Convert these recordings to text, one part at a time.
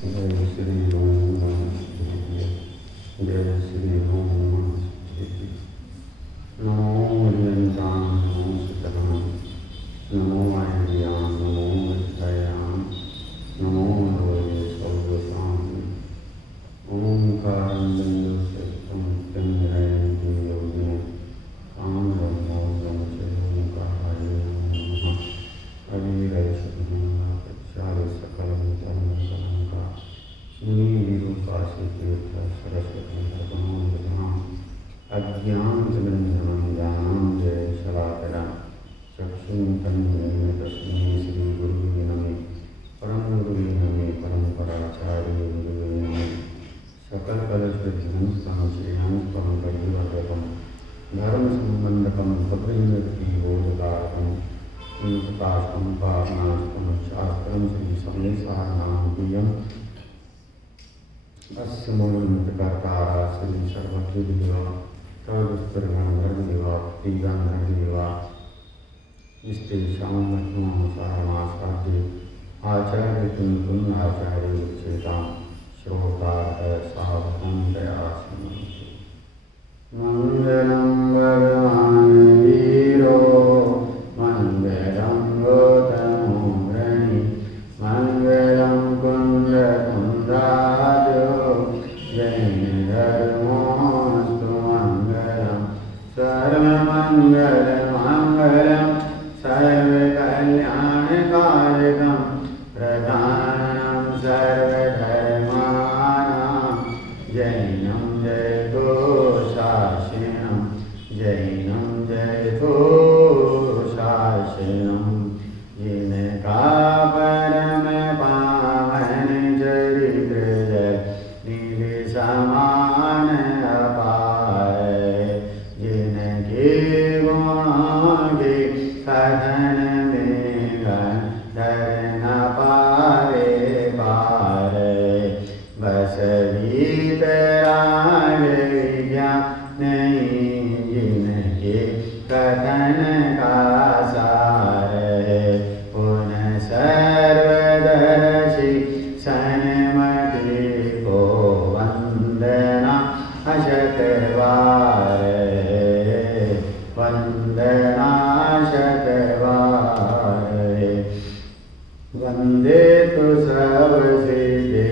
जय श्री ओम जय श्री ओम नमो निरंजनां नमो सिद्धां नमो आयर्यां नमो विद्यायां नमो लोके सर्वसां ओंकारं बिंदुसहितं चन्द्रयन्ति योगिनो कामब्रह्मोऽहं च ओंकाराय नमः हरिरसुधं प्रचार सकलं तन्मकलङ्का श्रीनिरूपासितीर्थ सरस्वती भगवान् अज्ञानतिमिरं ज्ञानाञ्जय शलाकया चक्षुरुन्मिलितं तस्मै श्रीगुरुवे नमः परम गुरुवे नमः परम्पराचार्य गुरुवे नमः सकलकलशुद्धं श्रीहंसं परिवर्तकं धर्मसम्बन्धकं भद्रयोगिबोधकारकं प्रकाशं पावनास्तं शास्त्रं श्रीसमयसारनां प्रियम् अस्य मूलमन्त्रकर्तारः श्री सर्वज्ञदेवा सर्वस्तरगणधर्मदेवा प्रियगणधर्मदेवा निस्तेषां सारमासाद्य आचार्यतुल्यम् आचार्य उच्यतां श्रोतारः साधनं दयासिनं मङ्गलं भगवान् वीरो मङ्गलं गौतमोऽग्रणी मङ्गलं कुन्दकुन्दाजो जैनधर्मोऽस्तु मङ्गलं सर्वमङ्गलमङ्गलं सर्वकल्याणकारकं प्रधानं सर्वधर्माणां जैनं जयतोषाशिनं जैनं जयतोषाशिनं जिनका परम पावन चरित्र जय नील समान अपार जिनके गुणों के कथन में धर न पावे पार बस वीतराग विज्ञान नहीं जिनके कथन का सार पुनः सर्वदर्शी सन्मति को वंदना शतवार वंदना शतवार वंदे तो सब सिद्धे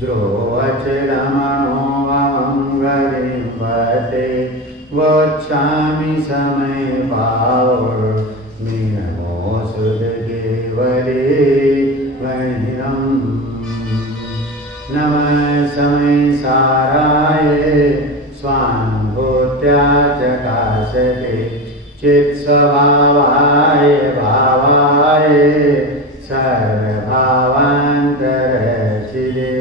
द्रोवचरमणो वंगरिंवते वोच्छामि समय पावुर मीनमो सुध केवले वणिरं नमः समय साराय स्वानुभूत्या चकाशते चित्स्वभावाय भावाय सर्वभावान्तरचिदे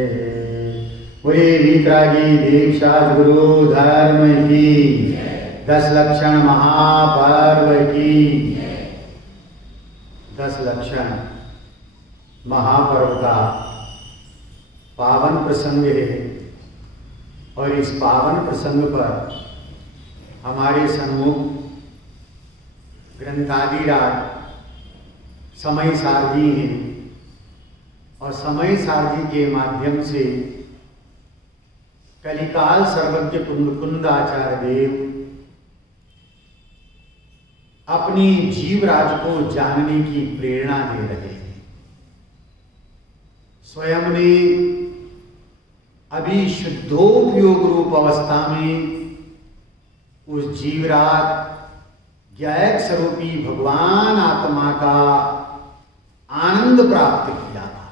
वही वीतरागी दीक्षा गुरु धर्म की 10 लक्षण महापर्व की 10 लक्षण महापर्व का पावन प्रसंग है और इस पावन प्रसंग पर हमारे सन्मुख ग्रंथादिराज समय सार जी हैं और समय सार जी के माध्यम से कलिकाल सर्वज्ञ कुंदाचार्य देव अपनी जीवराज को जानने की प्रेरणा दे रहे हैं। स्वयं ने अभी शुद्धोपयोग रूप अवस्था में उस जीवराज ज्ञायक स्वरूपी भगवान आत्मा का आनंद प्राप्त किया था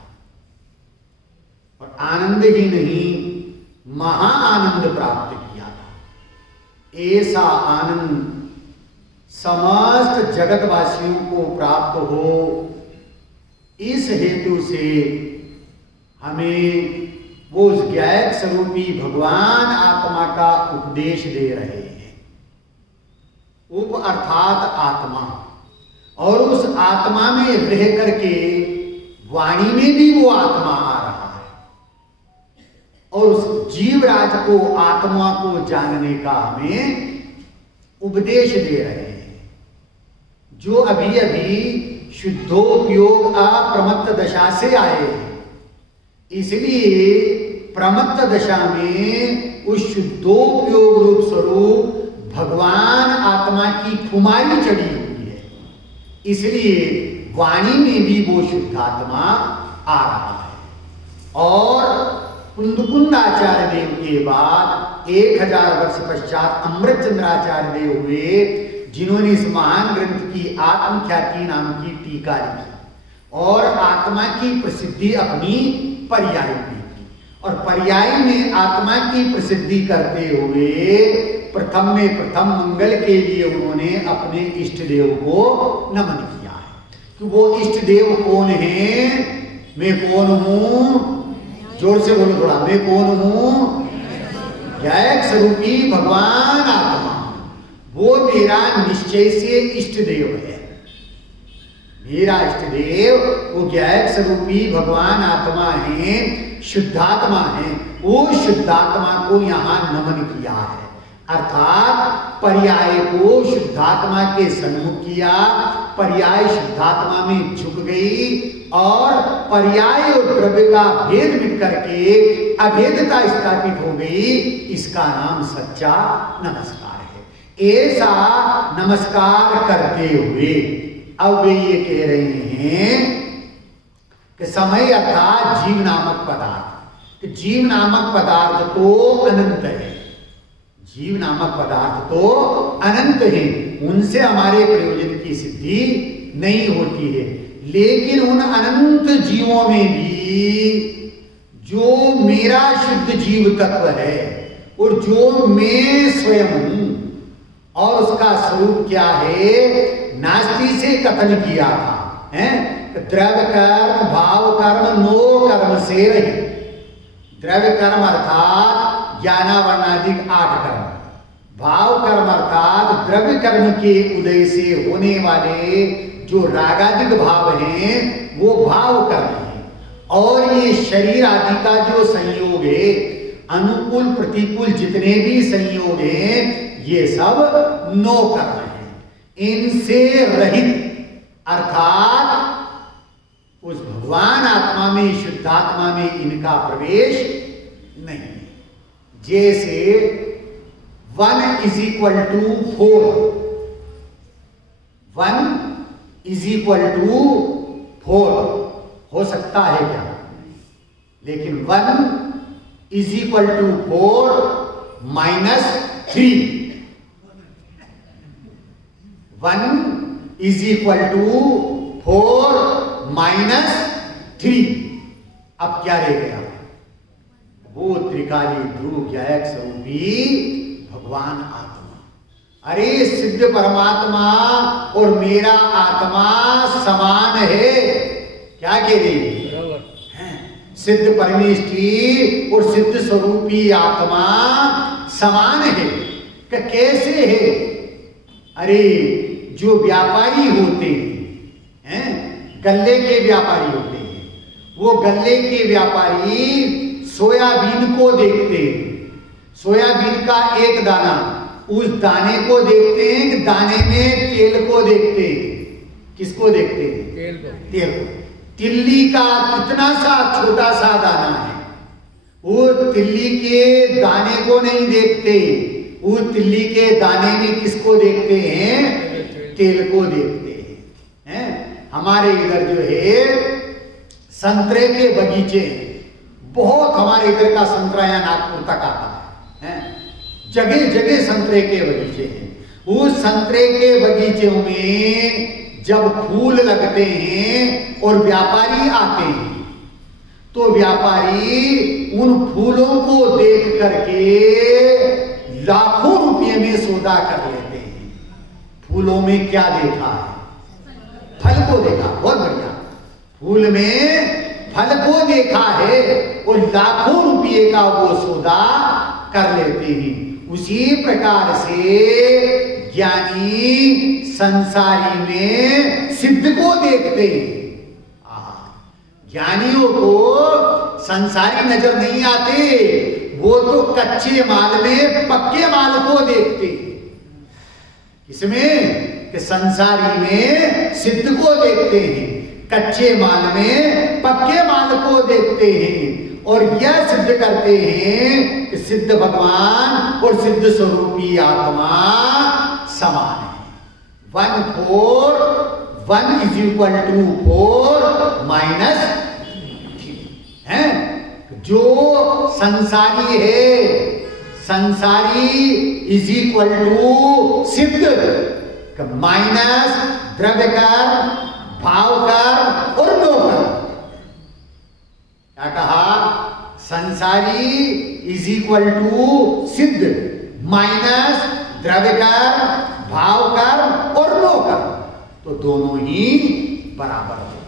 और आनंद ही नहीं महा आनंद प्राप्त किया था। ऐसा आनंद समस्त जगतवासियों को प्राप्त हो इस हेतु से हमें वो उस ज्ञायक स्वरूपी भगवान आत्मा का उपदेश दे रहे हैं। उप अर्थात आत्मा, और उस आत्मा में रह करके वाणी में भी वो आत्मा आ रहा है और उस जीवराज को आत्मा को जानने का हमें उपदेश दे रहे हैं। जो अभी अभी शुद्धोपयोग अप्रमत्त दशा से आए हैं, इसलिए प्रमत्त दशा में उस शुद्धोपयोग रूप स्वरूप भगवान आत्मा की खुमारी चढ़ी हुई है, इसलिए वाणी में भी वो शुद्धात्मा आ रहा है। और कुंदकुंद आचार्य देव के बाद 1000 वर्ष पश्चात अमृत चंद्राचार्य देव हुए, जिन्होंने इस महान ग्रंथ की आत्मख्याति नाम की टीका लिखी और आत्मा की प्रसिद्धि अपनी पर्याय में की। और पर्याय में आत्मा की प्रसिद्धि करते हुए प्रथम में प्रथम मंगल के लिए उन्होंने अपने इष्ट देव को नमन किया है। कि वो इष्ट देव कौन है? मैं कौन हूं? जोर से बोलो थोड़ा, मैं कौन हूं? ज्ञायक स्वरूपी भगवान आत्मा, वो मेरा निश्चय से इष्ट देव है। मेरा इष्ट देव वो ज्ञायक स्वरूपी भगवान आत्मा है, शुद्धात्मा है। वो शुद्धात्मा को यहां नमन किया है, अर्थात पर्याय को शुद्धात्मा के सन्मुख किया, पर्याय शुद्धात्मा में झुक गई और पर्याय और द्रव्य का भेद मिट करके अभेदता स्थापित हो गई। इसका नाम सच्चा नमस्कार है। ऐसा नमस्कार करते हुए अब वे ये कह रहे हैं कि समय अर्थात जीव नामक पदार्थ, जीव नामक पदार्थ तो अनंत है, जीव नामक पदार्थ तो अनंत है, उनसे हमारे प्रयोजन की सिद्धि नहीं होती है। लेकिन उन अनंत जीवों में भी जो मेरा शुद्ध जीव तत्व है और जो मैं स्वयं हूं, और उसका स्वरूप क्या है? नास्ति से कथन किया था, द्रव्य कर्म भाव कर्म नो कर्म से रहित। द्रव्य कर्म अर्थात ज्ञानावर्णाधिक 8 कर्म, भाव कर्म अर्थात द्रव्य कर्म के उदय से होने वाले जो रागाधिक भाव हैं वो भाव कर्म है। और ये शरीर आदि का जो संयोग है, अनुकूल प्रतिकूल जितने भी संयोग हैं, ये सब नो कर्म है। इनसे रहित अर्थात उस भगवान आत्मा में, शुद्धात्मा में इनका प्रवेश नहीं है। जैसे 1 = 4, 1 = 4 हो सकता है क्या? लेकिन 1 = 4 - 3, 1 = 4 - 3। अब क्या रह गया? वो त्रिकाली ध्रुव ज्ञायक स्वरूपी भगवान आत्मा। अरे सिद्ध परमात्मा और मेरा आत्मा समान है। क्या कह रही है? सिद्ध परमेष्ठी और सिद्ध स्वरूपी आत्मा समान है। कैसे है? अरे जो व्यापारी होते हैं, गल्ले के व्यापारी होते हैं, वो गल्ले के व्यापारी सोयाबीन को देखते हैं, सोयाबीन का एक दाना, उस दाने को देखते हैं कि दाने में तेल को देखते हैं। किसको देखते हैं? तेल को। तिल्ली का कितना सा छोटा सा दाना है, वो तिल्ली के दाने को नहीं देखते, वो तिल्ली के दाने में किसको देखते हैं? तेल को देखते हैं। हमारे इधर जो है संतरे के बगीचे, बहुत हमारे इधर का संतरा यहाँ नागपुर तक आता है, जगह जगह संतरे के बगीचे हैं। उस संतरे के बगीचों में जब फूल लगते हैं और व्यापारी आते हैं, तो व्यापारी उन फूलों को देख करके लाखों रुपये में सौदा कर लेते हैं। फूलों में क्या देखा है? फल को देखा। बहुत बढ़िया। फूल में फल को देखा है और लाखों रुपये का वो सौदा कर लेते हैं। उसी प्रकार से ज्ञानी संसारी में सिद्ध को देखते हैं। ज्ञानियों को संसारी नजर नहीं आते, वो तो कच्चे माल में पक्के माल को देखते। इसमें कि संसारी में सिद्ध को देखते हैं, कच्चे माल में पक्के माल को देखते हैं और यह सिद्ध करते हैं कि सिद्ध भगवान और सिद्ध स्वरूपी आत्मा समान है। 1 4 1 इज इक्वल टू 4 माइनस 3 है। जो संसारी है, संसारी इज इक्वल टू सिद्ध माइनस द्रव्य कर, भाव कर और लो कर। क्या कहा? संसारी इज इक्वल टू सिद्ध माइनस द्रव्य कर, भाव कर और लो कर। तो दोनों ही बराबर हो गए।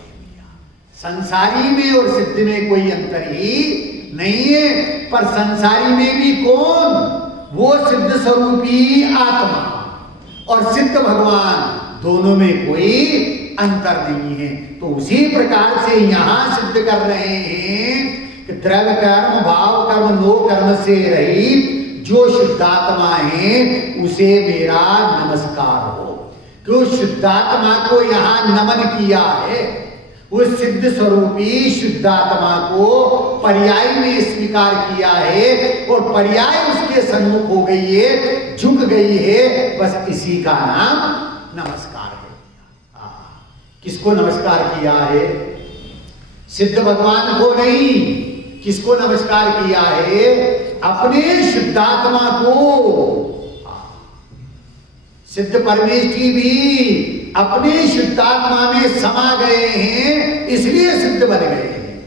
संसारी में और सिद्ध में कोई अंतर ही नहीं है, पर संसारी में भी कौन? वो सिद्ध स्वरूपी आत्मा और सिद्ध भगवान, दोनों में कोई अंतर नहीं है। तो उसी प्रकार से यहां सिद्ध कर रहे हैं कि द्रव्य कर्म, भाव कर्म, नो कर्म से रहित जो शुद्धात्मा है उसे मेरा नमस्कार हो। तो शुद्धात्मा को यहां नमन किया है, उस सिद्ध स्वरूपी शुद्धात्मा को पर्याय में स्वीकार किया है और पर्याय उसके सन्मुख हो गई है, झुक गई है। बस इसी का नाम नमस्कार है। किसको नमस्कार किया है? सिद्ध भगवान को नहीं। किसको नमस्कार किया है? अपने शुद्धात्मा को। सिद्ध परमेष्ठी भी अपने शुद्धात्मा में समा गए हैं, इसलिए सिद्ध बन गए हैं।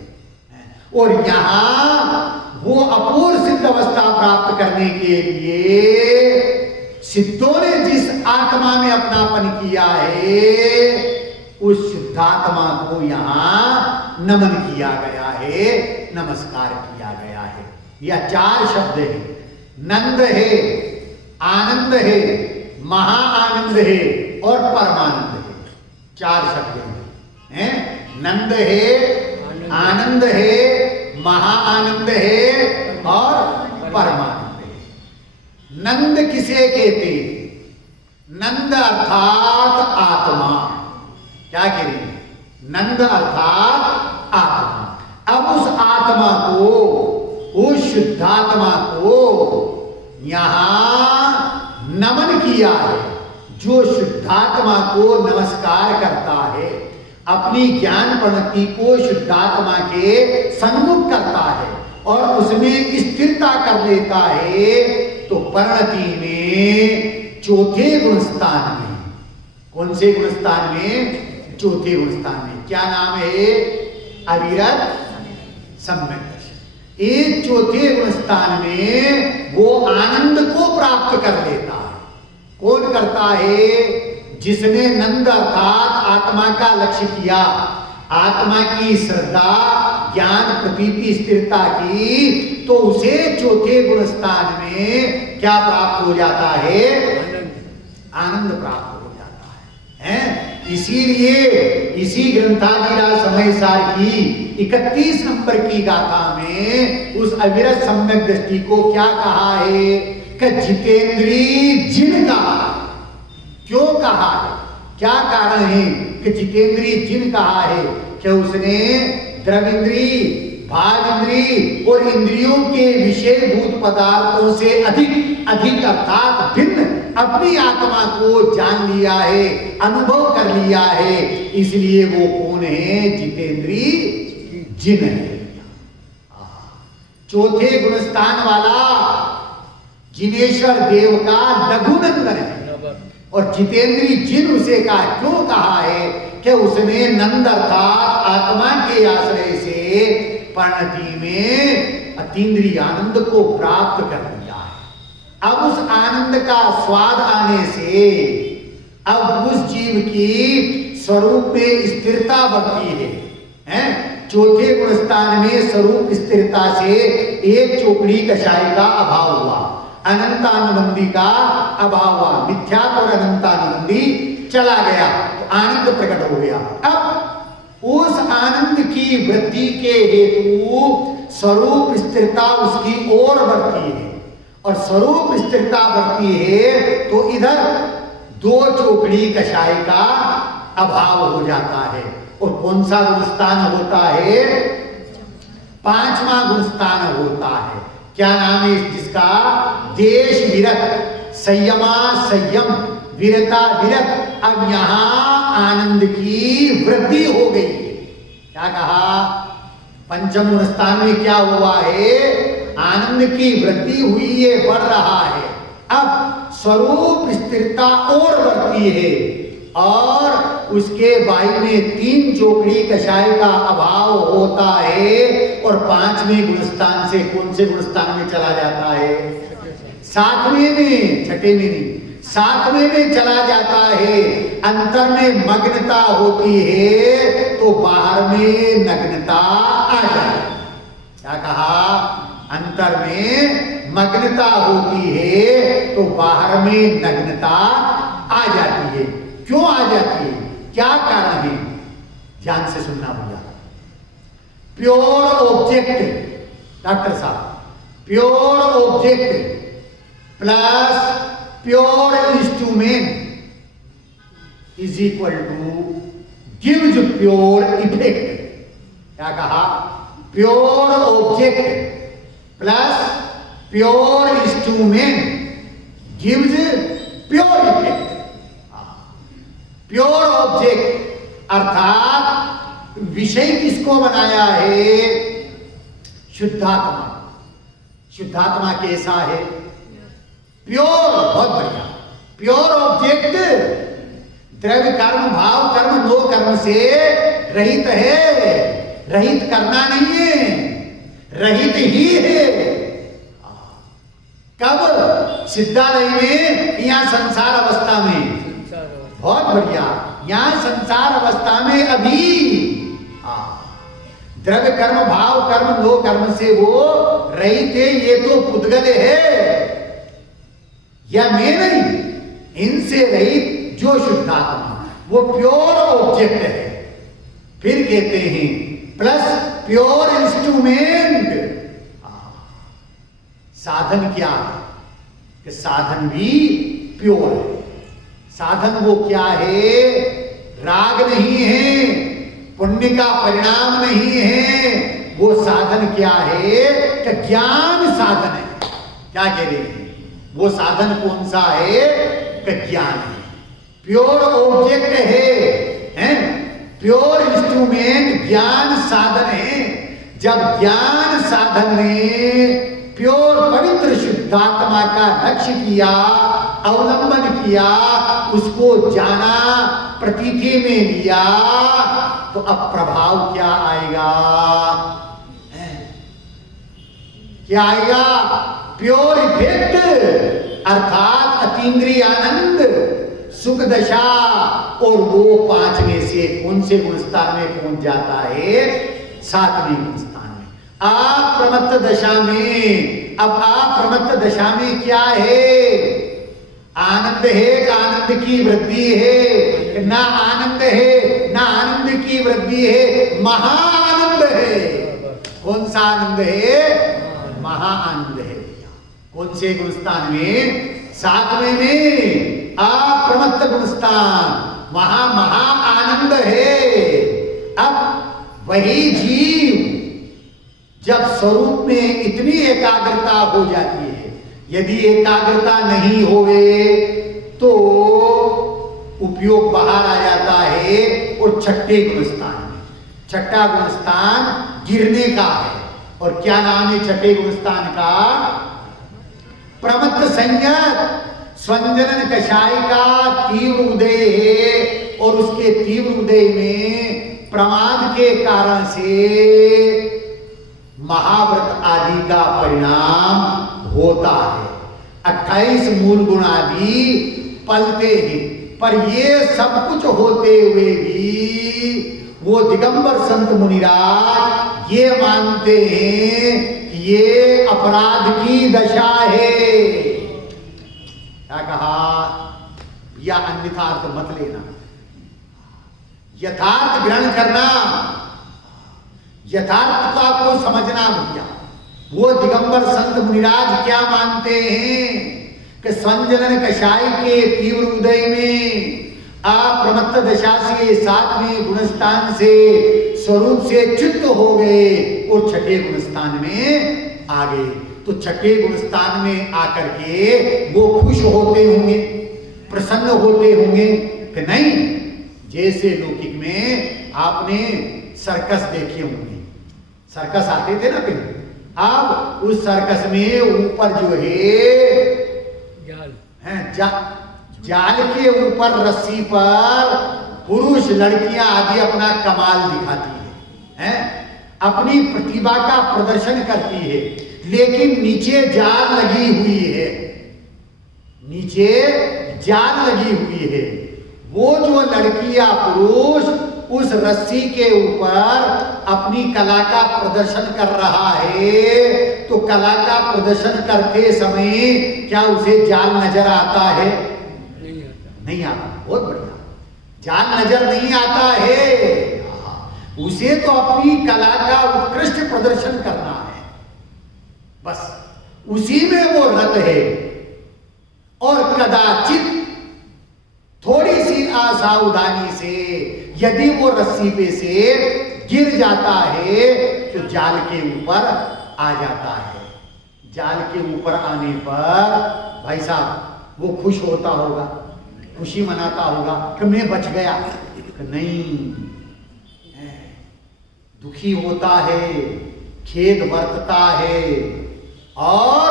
और यहां वो अपूर्व सिद्ध अवस्था प्राप्त करने के लिए सिद्धों ने जिस आत्मा में अपनापन किया है उस शुद्धात्मा को यहां नमन किया गया है, नमस्कार किया गया है। यह 4 शब्द है। नंद है, आनंद है, महा आनंद है और परमानंद है। 4 शब्द हैं। नंद है, आनंद है, महा आनंद है और परमानंद है। नंद किसे कहते? नंद अर्थात आत्मा। क्या कह रही है? नंद अर्थात आत्मा। अब उस आत्मा को, उस शुद्धात्मा को यहां नमन किया है। जो शुद्धात्मा को नमस्कार करता है, अपनी ज्ञान प्रणति को शुद्धात्मा के सन्मुख करता है और उसमें स्थिरता कर लेता है, तो परिणति में चौथे गुणस्थान में, कौन से गुणस्थान में? चौथे गुणस्थान में। क्या नाम है? अविरत सम्यक दर्शन। एक चौथे गुणस्थान में वो आनंद को प्राप्त कर लेता है। कौन करता है? जिसने नंद अर्थात आत्मा का लक्ष्य किया, आत्मा की श्रद्धा, ज्ञान, प्रतीति, स्थिरता की, तो उसे चौथे गुणस्थान में क्या प्राप्त हो जाता है? आनंद प्राप्त हो जाता है। इसीलिए इसी ग्रंथाधिराज समय सार की 31 नंबर की गाथा में उस अविरत सम्यक दृष्टि को क्या कहा है? कि जितेंद्री जिन कहा। क्यों कहा है? क्या कारण है कि जितेंद्री जिन कहा है? कि उसने द्रविंद्री, भागेंद्री और इंद्रियों के विषयभूत पदार्थों से अधिक अर्थात भिन्न अपनी आत्मा को जान लिया है, अनुभव कर लिया है। इसलिए वो कौन है? जितेंद्री जिन है। चौथे गुणस्थान वाला जिनेश्वर देव का लघुनंदन है और जितेंद्री जिन उसे कहा। क्यों कहा है? कि उसने नंद अर्थात आत्मा के आश्रय से परिणति में अतीन्द्रिय आनंद को प्राप्त कर लिया है। अब उस आनंद का स्वाद आने से अब उस जीव की स्वरूप में स्थिरता बढ़ती है। चौथे गुणस्थान में स्वरूप स्थिरता से एक चोकड़ी कषाय का अभाव हुआ, अनंतानुबंधी का अभाव हुआ, मिथ्यात्व और अनंतानुबंधी चला गया, तो आनंद प्रकट हो गया। अब उस आनंद की वृद्धि के हेतु स्वरूप स्थिरता उसकी ओर बढ़ती है और स्वरूप स्थिरता बढ़ती है तो इधर 2 चोकड़ी कषाय का अभाव हो जाता है और कौन सा गुणस्थान होता है? पांचवा गुणस्थान होता है। क्या नाम है जिसका? देश विरत, संयमा संयम, विरता विरत। अब यहां आनंद की वृद्धि हो गई है। क्या कहा? पंचम गुणस्थान में क्या हुआ है? आनंद की वृद्धि हुई है, बढ़ रहा है। अब स्वरूप स्थिरता और बढ़ती है और उसके वायु में 3 चोकड़ी कषाय का अभाव होता है और 5वें गुणस्थान से कौन से गुणस्थान में चला जाता है? 7वें में, छठे में नहीं, 7वें में चला जाता है। अंतर में मग्नता होती है तो बाहर में नग्नता आ जाती है। क्या कहा? अंतर में मग्नता होती है तो बाहर में नग्नता आ जाती है। क्यों आ जाती है? क्या कारण है? ध्यान से सुनना भैया। प्योर ऑब्जेक्ट, डॉक्टर साहब, pure object plus pure instrument is equal two gives pure effect. क्या कहा? Pure object plus pure instrument gives pure effect. Pure object अर्थात विषय किसको बनाया है? शुद्धात्मा। शुद्धात्मा कैसा है? प्योर। बहुत बढ़िया। प्योर ऑब्जेक्ट द्रव्य कर्म भाव कर्म नो कर्म से रहित है। रहित करना नहीं है, रहित ही है। कब? सिद्धालय में या संसार अवस्था में? बहुत बढ़िया। यहां संसार अवस्था में अभी द्रव्य कर्म भाव कर्म नो कर्म से वो रहित है। ये तो पुद्गल है या मैं नहीं, इनसे रहित जो शुद्धात्मा वो प्योर ऑब्जेक्ट है। फिर कहते हैं प्लस प्योर इंस्ट्रूमेंट। साधन क्या है? कि साधन भी प्योर है। साधन वो क्या है? राग नहीं है, पुण्य का परिणाम नहीं है। वो साधन क्या है? कि ज्ञान साधन है। क्या कह रहे हैं? वो साधन कौन सा है? कि ज्ञान है। प्योर ऑब्जेक्ट है, प्योर इंस्ट्रूमेंट ज्ञान साधन है। जब ज्ञान साधन ने प्योर पवित्र शुद्धात्मा का लक्ष्य किया, अवलंबन किया, उसको जाना, प्रतीति में लिया, तो अब प्रभाव क्या आएगा? क्या आएगा? प्योर इफेक्ट अर्थात अतीन्द्रिय आनंद, सुख दशा। और वो 5 में से कौन से गुणस्थान में पहुंच जाता है? 7वें गुणस्थान में। आप प्रमत्त दशा में, अब आप प्रमत्त दशा में क्या है? आनंद है, आनंद की वृद्धि है। ना आनंद है, ना आनंद की वृद्धि है, महाआनंद है। कौन सा आनंद है? महाआनंद है। कौन से गुणस्थान में? 7वें में। अप्रमत्त गुणस्थान, वहां महा आनंद है। अब वही जीव जब स्वरूप में इतनी एकाग्रता हो जाती है, यदि एकाग्रता नहीं होवे तो उपयोग बाहर आ जाता है। और 6ठे गुणस्थान में, 6ठा गुणस्थान गिरने का है। और क्या नाम है 6ठे गुणस्थान का? प्रमत्त संज्ञक स्वंजनन कषाय का तीव्र उदय है। और उसके तीव्र उदय में प्रमाद के कारण से महाव्रत आदि का परिणाम होता है। 28 मूल गुण आदि पलते हैं। पर ये सब कुछ होते हुए भी वो दिगंबर संत मुनिराज ये मानते हैं कि ये अपराध की दशा है। क्या कहा? या अन्यथा अर्थ मत लेना, यथार्थ ग्रहण करना, यथार्थ को आपको समझना भैया। वो दिगंबर संत मुनिराज क्या मानते हैं कि संजनन कषाय के तीव्र उदय में अप्रमत्त दशा से 7वें गुणस्थान से स्वरूप से च्युत हो गए और 6ठे गुणस्थान में आ गए। तो 6ठे गुणस्थान में आकर के वो खुश होते होंगे, प्रसन्न होते होंगे कि नहीं? जैसे लौकिक में आपने सर्कस देखे होंगे, सर्कस आते थे ना पहले, अब उस सर्कस में ऊपर जो है जाल के ऊपर रस्सी पर पुरुष लड़कियां आदि अपना कमाल दिखाती है, अपनी प्रतिभा का प्रदर्शन करती है, लेकिन नीचे जाल लगी हुई है, नीचे जाल लगी हुई है। वो जो लड़की या पुरुष उस रस्सी के ऊपर अपनी कला का प्रदर्शन कर रहा है, तो कला का प्रदर्शन करते समय क्या उसे जाल नजर आता है? नहीं आता। बहुत बढ़िया, जाल नजर नहीं आता है। उसे तो अपनी कला का उत्कृष्ट प्रदर्शन करना है, बस उसी में वो रत है। और कदाचित थोड़ी सी असावधानी से यदि वो रस्सी पे से गिर जाता है तो जाल के ऊपर आ जाता है। जाल के ऊपर आने पर भाई साहब वो खुश होता होगा, खुशी मनाता होगा कि मैं बच गया, कि नहीं, दुखी होता है, खेद बरतता है, और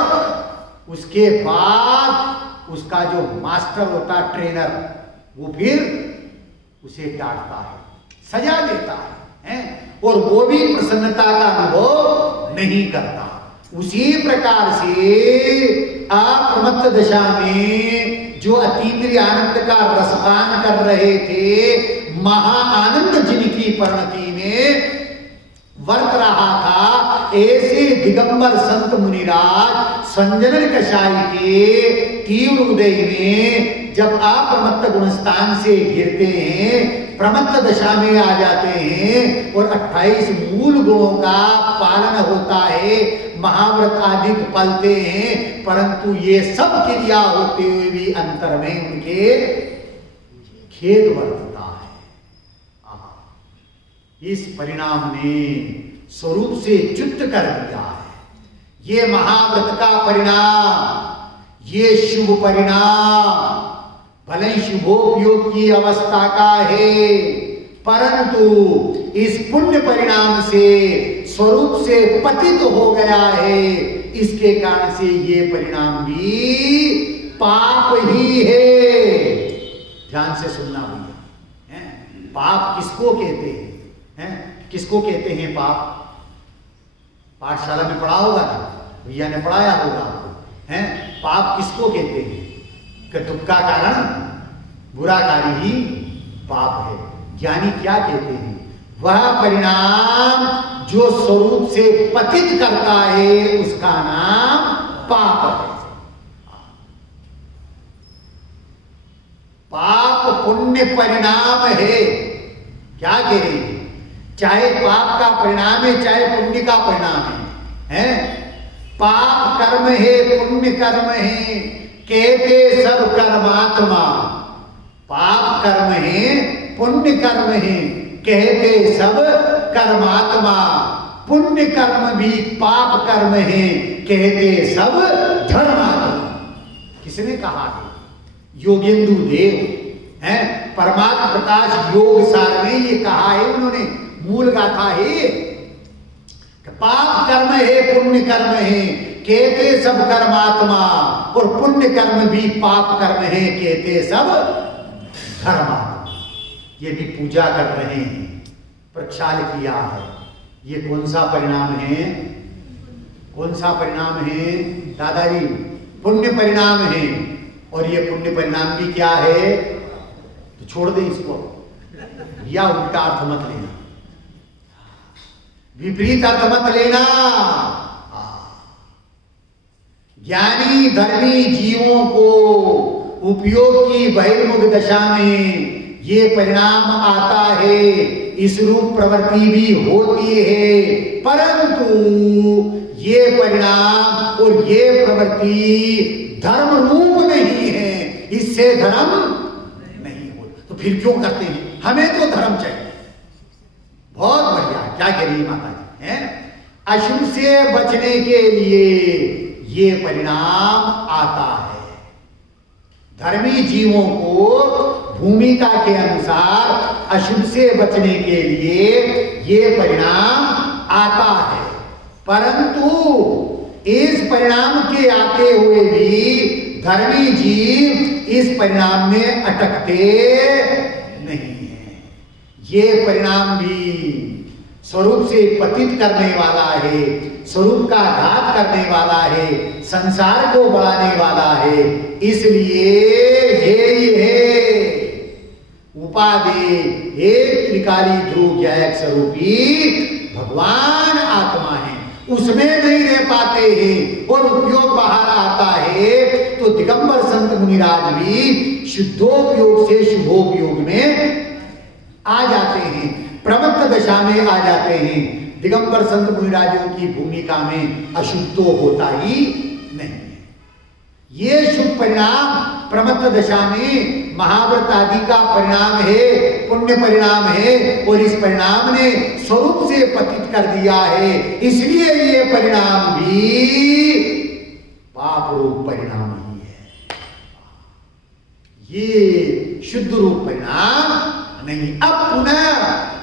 उसके बाद उसका जो मास्टर होता है, ट्रेनर, वो फिर उसे डांटता है, सजा देता है, और वो भी प्रसन्नता का अनुभव नहीं करता। उसी प्रकार से अप्रमत्त दशा में जो अतीन्द्रिय आनंद का रसपान कर रहे थे, महा जिनकी परिणति में वर्त रहा था, ऐसे दिगंबर संत मुनिराज संजनन कषाय के तीव्र उदय में जब अप्रमत्त गुणस्थान से गिरते हैं, प्रमत्त दशा में आ जाते हैं और 28 मूल गुणों का पालन होता है, महाव्रत आदि पलते हैं, परंतु ये सब क्रिया होते हुए भी अंतर में उनके खेद वर्तता है। इस परिणाम ने स्वरूप से च्युत कर दिया है। ये महाव्रत का परिणाम, ये शुभ परिणाम भले शुभोपयोग की अवस्था का है, परंतु इस पुण्य परिणाम से स्वरूप से पतित हो गया है। इसके कारण से ये परिणाम भी पाप ही है। ध्यान से सुनना भैया, पाप किसको कहते हैं? किसको कहते हैं पाप? पाठशाला में पढ़ा होगा ना, भैया ने पढ़ाया होगा आपको, हैं? पाप किसको कहते हैं? कि दुख का कारण बुरा कार्य ही पाप है। ज्ञानी क्या कहते हैं? वह परिणाम जो स्वरूप से पतित करता है उसका नाम पाप है। पाप पुण्य परिणाम है। क्या कह रहे हैं? चाहे पाप का परिणाम है चाहे पुण्य का परिणाम है? पाप कर्म है, पुण्य कर्म है, कहते सब कर्मात्मा। पाप कर्म है, पुण्य कर्म है, कहते सब कर्मात्मा। पुण्य कर्म भी पाप कर्म है, कहते सब धर्मात्मा। किसने कहा है? योगेंदु देव हैं, परमात्मा प्रकाश योग सार में ये कहा है उन्होंने, मूल गाथा है। पाप कर्म है, पुण्य कर्म है, कहते सब कर्मात्मा, और पुण्य कर्म भी पाप कर्म है, कहते सब धर्मात्मा। ये भी पूजा कर रहे हैं, प्रक्षाल किया है। ये कौन सा परिणाम है? कौन सा परिणाम है दादाजी? पुण्य परिणाम है। और ये पुण्य परिणाम भी क्या है? तो छोड़ दे इसको, या उल्टा अर्थ मत लेना, विपरीत अर्थ मत लेना। ज्ञानी धर्मी जीवों को उपयोग की बहिर्मुख दशा में ये परिणाम आता है, इस रूप प्रवृत्ति भी होती है, परंतु ये परिणाम और ये प्रवृत्ति धर्म रूप नहीं है, इससे धर्म नहीं हो। तो फिर क्यों करते हैं? हमें तो धर्म चाहिए। बहुत बढ़िया, क्या कह रही माता जी हैं? अशुभ से बचने के लिए ये परिणाम आता है। धर्मी जीवों को भूमिका के अनुसार अशुभ से बचने के लिए ये परिणाम आता है, परंतु इस परिणाम के आते हुए भी धर्मी जीव इस परिणाम में अटकते नहीं है। ये परिणाम भी स्वरूप से पतित करने वाला है, स्वरूप का घात करने वाला है, संसार को बढ़ाने वाला है। इसलिए ये उपाधि एक त्रिकाली ध्रुव ज्ञायक स्वरूपी भगवान आत्मा है, उसमें नहीं रह पाते हैं और उपयोग बाहर आता है। तो दिगंबर संत मुनिराज भी शुद्धोपयोग से शुभोपयोग में आ जाते हैं, प्रमत्त दशा में आ जाते हैं। दिगंबर संत मुनिराजों की भूमिका में अशुभ तो होता ही नहीं है। ये शुभ परिणाम प्रमत्त दशा में महाव्रत आदि का परिणाम है, पुण्य परिणाम है, और इस परिणाम ने स्वरूप से पतित कर दिया है। इसलिए ये परिणाम भी पाप रूप परिणाम ही है, ये शुद्ध रूप परिणाम नहीं। अब पुनः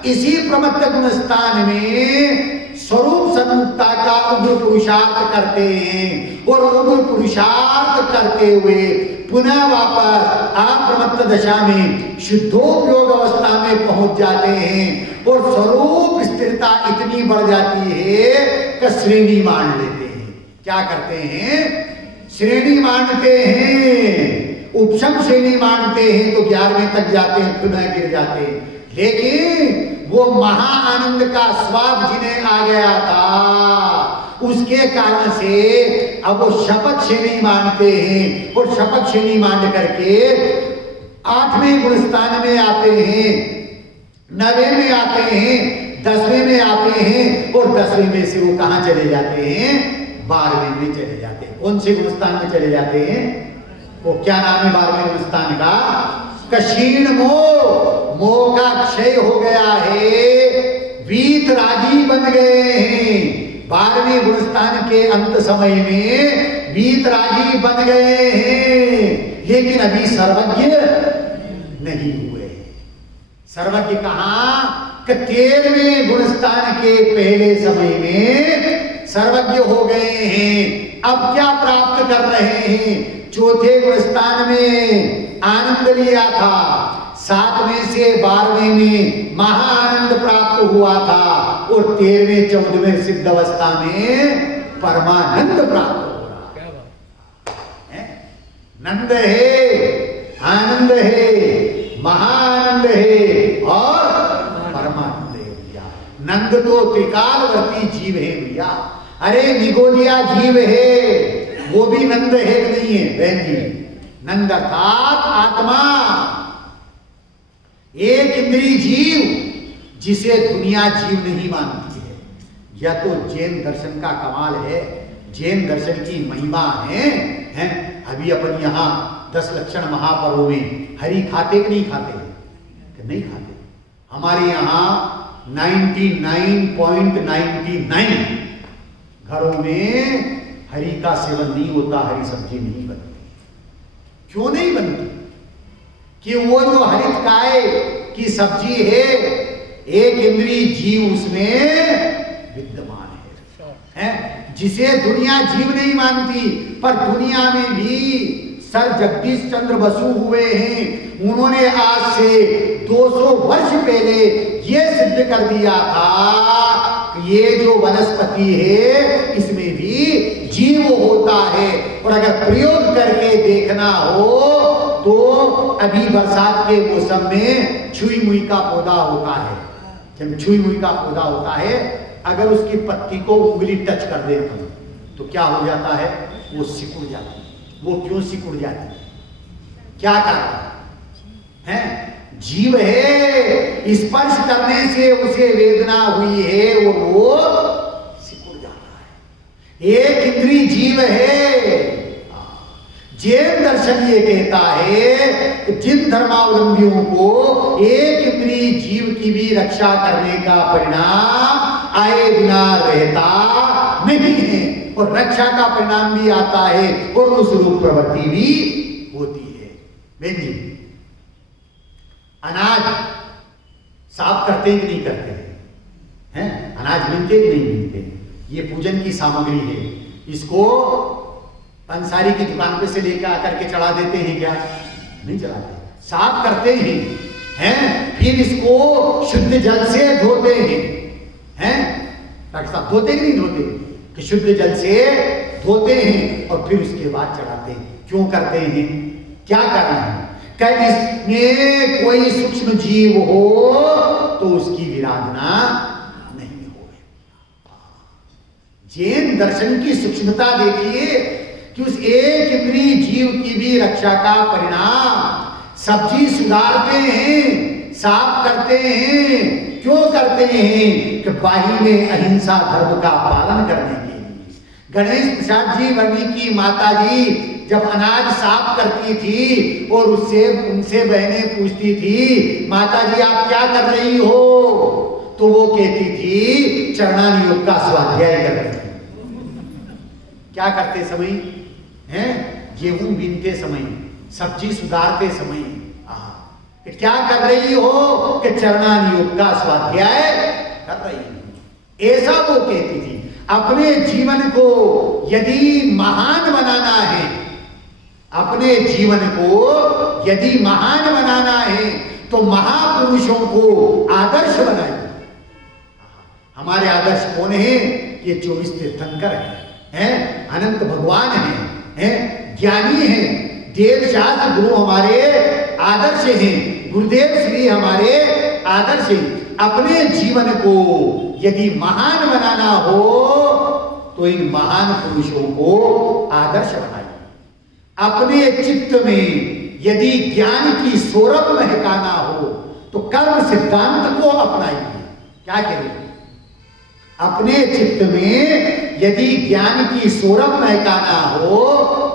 इसी प्रमत्त गुण स्थान में स्वरूप सन्मुक्ता का उग्र पुरुषार्थ करते हैं, और उग्र पुरुषार्थ करते हुए पुनः वापस अप्रमत्त दशा में शुद्धोपयोग अवस्था में पहुंच जाते हैं, और स्वरूप स्थिरता इतनी बढ़ जाती है कि श्रेणी मान लेते हैं। क्या करते हैं? श्रेणी मानते हैं, उपशम श्रेणी मानते हैं, तो 11वें तक जाते हैं, पुनः गिर जाते हैं। लेकिन वो महाआनंद का स्वाद जिन्हें आ गया था, उसके कारण से अब वो शपथ श्रेणी मानते हैं, और शपथ श्रेणी मान करके 8वें गुण स्थान में आते हैं, 9वें में आते हैं, 10वें में आते हैं, और 10वें में से वो कहां चले जाते हैं? 12वें में चले जाते हैं। कौन से गुण स्थान में चले जाते हैं? वो क्या नाम है 12वें गुण स्थान का? क्षीण मोह का क्षय हो गया है, वीतरागी बन गए हैं। 12वें गुण स्थान के अंत समय में वीतरागी बन गए हैं, लेकिन अभी सर्वज्ञ नहीं हुए। सर्वज्ञ कहां? 13वें गुण स्थान के पहले समय में सर्वज्ञ हो गए हैं। अब क्या प्राप्त कर रहे हैं? चौथे गुण स्थान में आनंद लिया था, 7वें से 12वें में महाआनंद प्राप्त हुआ था, और 13वें 14वें सिद्ध अवस्था में परमानंद प्राप्त हो रहा है। नंद है, आनंद है, महाआनंद है, और परमानंद है भैया। नंद तो त्रिकालवर्ती जीव है भैया। अरे निगोदिया जीव है, वो भी नंद है कि नहीं है बहन जी? नंद अर्थात आत्मा, एक इंद्रिय जीव जिसे दुनिया जीव नहीं मानती है। या तो जैन दर्शन का कमाल है, जैन दर्शन की महिमा है, हैं? अभी अपन यहाँ 10 लक्षण महापर्व में हरि खाते कि नहीं खाते? कि नहीं खाते। हमारे यहाँ 99.99 घरों में हरि का सेवन नहीं होता, हरी सब्जी नहीं बनती। क्यों नहीं बनती? कि वो जो हरित काय की सब्जी है, एक इंद्रिय जीव उसमें विद्यमान है, जिसे दुनिया जीव नहीं मानती। पर दुनिया में भी सर जगदीश चंद्र बसु हुए हैं, उन्होंने आज से 200 वर्ष पहले ये सिद्ध कर दिया था कि ये जो वनस्पति है इसमें भी जीव होता है। और अगर प्रयोग करके देखना हो तो अभी बरसात के मौसम में छुई मुई का पौधा होता है। जब छुई मुई का पौधा होता है, अगर उसकी पत्ती को उंगली टच कर दे तो क्या हो जाता है? वो सिकुड़ जाती है। वो क्यों सिकुड़ जाती है? क्या कारण है? जीव है, स्पर्श करने से उसे वेदना हुई है और वो सिकुड़ जाता है। एक इंद्रिय जीव है जैन दर्शन ये कहता है कि जिन धर्मावलंबियों को एक इंद्रिय जीव की भी रक्षा करने का परिणाम आए बिना रहता नहीं है, और रक्षा का परिणाम भी आता है और उस रूप प्रवृत्ति भी होती है। बहन जी, अनाज साफ करते हैं कि नहीं करते हैं? अनाज मिलते कि नहीं मिलते? ये पूजन की सामग्री है, इसको पंसारी की दुकान पे से लेकर आकर के चढ़ा देते हैं क्या? नहीं चढ़ाते, साफ करते हैं, फिर इसको शुद्ध जल से धोते हैं, डॉक्टर साहब धोते कि नहीं धोते? कि शुद्ध जल से धोते हैं और फिर उसके बाद चढ़ाते हैं। क्यों करते हैं? क्या करना है? क्या इसमें कोई सूक्ष्म जीव हो तो उसकी विराधना नहीं हो। जैन दर्शन की सूक्ष्मता देखिए कि उस एक इंद्रिय जीव की भी रक्षा का परिणाम सब्जी सुधारते हैं, साफ करते हैं। क्यों करते हैं? कि बाही में अहिंसा धर्म का पालन करने के लिए। गणेश प्रसाद जी वर्णी की माता जी जब अनाज साफ करती थी और उनसे बहनें पूछती थी, माता जी आप क्या कर रही हो? तो वो कहती थी चरणान योग का स्वाध्याय कर रही थी। क्या करते समय? गेहूं बीनते समय, सब्जी सुधारते समय। क्या कर रही हो? कि चरणान योग का स्वाध्याय कर रही हो। ऐसा वो कहती थी। अपने जीवन को यदि महान बनाना है, अपने जीवन को यदि महान बनाना है तो महापुरुषों को आदर्श बनाइए। हमारे आदर्श कौन है? ये 24 तीर्थंकर हैं, अनंत भगवान हैं, ज्ञानी हैं, देव शास्त्र गुरु हमारे आदर्श हैं, गुरुदेव श्री हमारे आदर्श हैं। अपने जीवन को यदि महान बनाना हो तो इन महान पुरुषों को आदर्श बनाइए। अपने चित्त में यदि ज्ञान की सौरभ महकाना हो तो कर्म सिद्धांत को अपनाइए। क्या करें? अपने चित्त में यदि ज्ञान की सौरभ महकाना हो